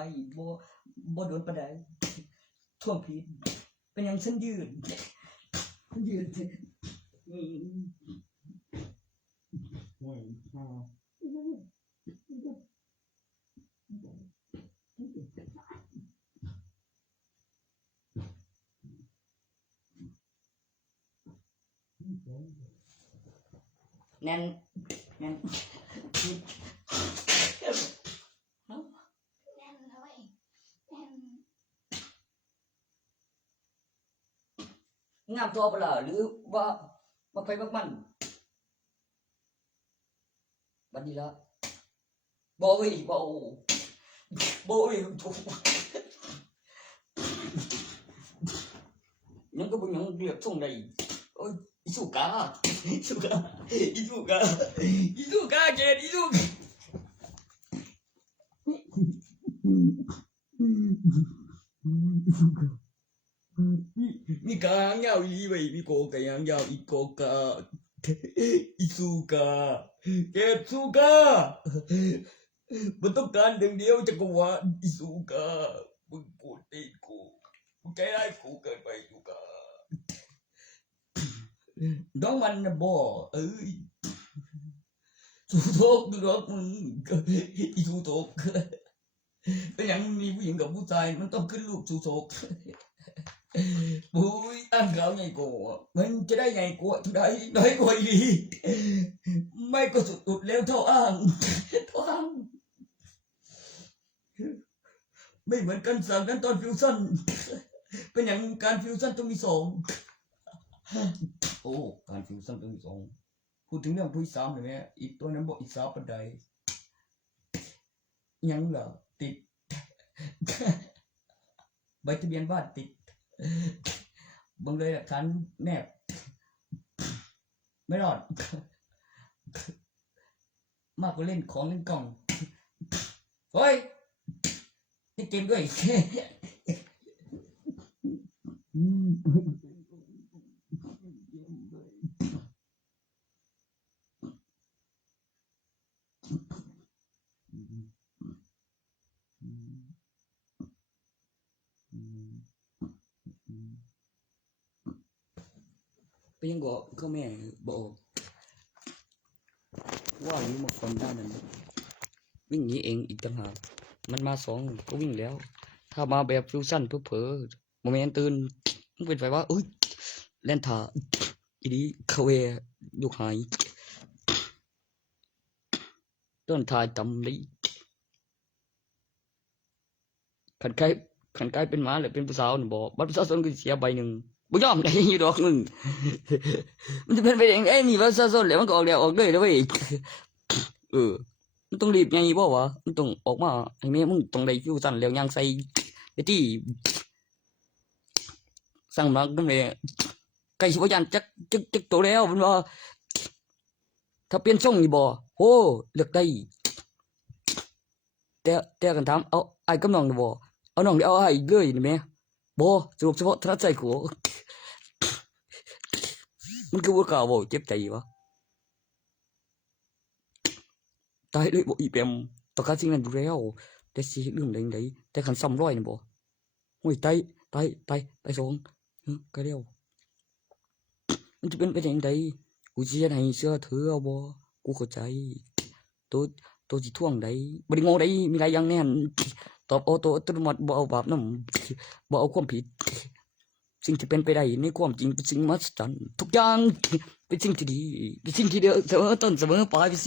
บ่โดนประเดี๋ยวท่วมพิษเป็นยังเส้นยืดโอ้ยข้าว แน่นแน่นเลยแน่นงามตัวเปล่าหรือว่ามาไปบักมันบัดนี้ละบ่เอ้ยบ่เอ้ยยังก็บ่ยังเรียบส่งได้โอ้ยอีสุกาเกดอีสุกามีกางยาวอีไว้มีโกกะยางยาวอีโกกาอีสุกาเกดสุกามันต้องการหนึ่งเดียวจักรวาลอีสุกามึงปวดตีกูมึงใจร้ายกูเกินไปสุกาน้องมันนะบ่เอ้ยสุโธกดูดอกมึงอีสุโธกเป็นอย่างมีผู้หญิงกับผู้ชายมันต้องขึ้นลูกสุโธกปุ้ยตั้งเขาไงกูมันจะได้ไงกูได้น้อยกว่าอีไม่ก็สุดแล้วเท่าอ้างไม่เหมือนกันสามกันตอนฟิวชั่นเป็นอย่างการฟิวชั่นต้องมีสองโอ้การฟิวชั่นต้องมีสองพูดถึงเรื่องผู้สาวเลยไหมอีกตัวนั้นบอกอีสาวปันใดยังเหรอติดใบทะเบียนบ้านติดบังเลยหลักฐานแนบไม่รอดมากกว่าเล่นของเล่นกล่องเฮ้ยนี่เกมด้วยไปยังบอกก็แม่บอกว่าอยู่มาคนด้านนั้นวิ่งหนีเองอีกต่างหากมันมาสองก็วิ่งแล้วถ้ามาแบบฟิวชั่นเผลอโมเมนต์ตื่นมันเป็นไฟว่าอุ้ยเล่นท่าอีนี้คาเวอยู่หายต้นทายตำลีขันใกล้เป็นหมาหรือเป็นผู้สาวหนูบอกบัตรประชาชนก็เสียใบหนึ่งบ่ยอมได้อยู่ดอกมึงมันจะเป็นไปเองไอ้มีบัตรประชาชนแล้วมันก็ออกแล้วออกเลยแล้วเว้ยมันต้องรีบไงบ่วะมันต้องออกมาไอ้แม่มึงต้องได้ฟิวชั่นแล้วยังใส่ไอ้ที่สั่งมาก็เลยไก่ชิบะยันจักโตแล้วมันว่าถ้าเปลี่ยนช่องนี่บ่โอ้เลือกได้แต่กันถามเอาไอ้กำน้องนี่บ่เอาน้องเดี๋ยวเอาไอ้เลยนี่แม่บ่สรุปเฉพาะถนัดใจกูมันคือว่าเก่าบ่เจ็บใจวะตายเลยบ่อีแปมต่อการสิ่งนั้นดูแล้วแต่สิเรื่องใดแต่คันซ้ำร้อยนี่บ่ โอ้ยตายสองก็เดียวมันจะเป็นไปยังไงกูจะให้เสื้อเธอเอาบ่กูเข้าใจตัวจิท่วงใดบริโงใดมีหลายอย่างแน่นตอบออโต้อัตโนมัติบ่เอาบาปนำบ่เอาความผิดสิ่งที่เป็นไปได้ในความจริงเป็นสิ่งมหัศจรรย์ทุกอย่างเป็นสิ่งที่ดีเป็นสิ่งที่เดียวเสมอต้นเสมอปลาย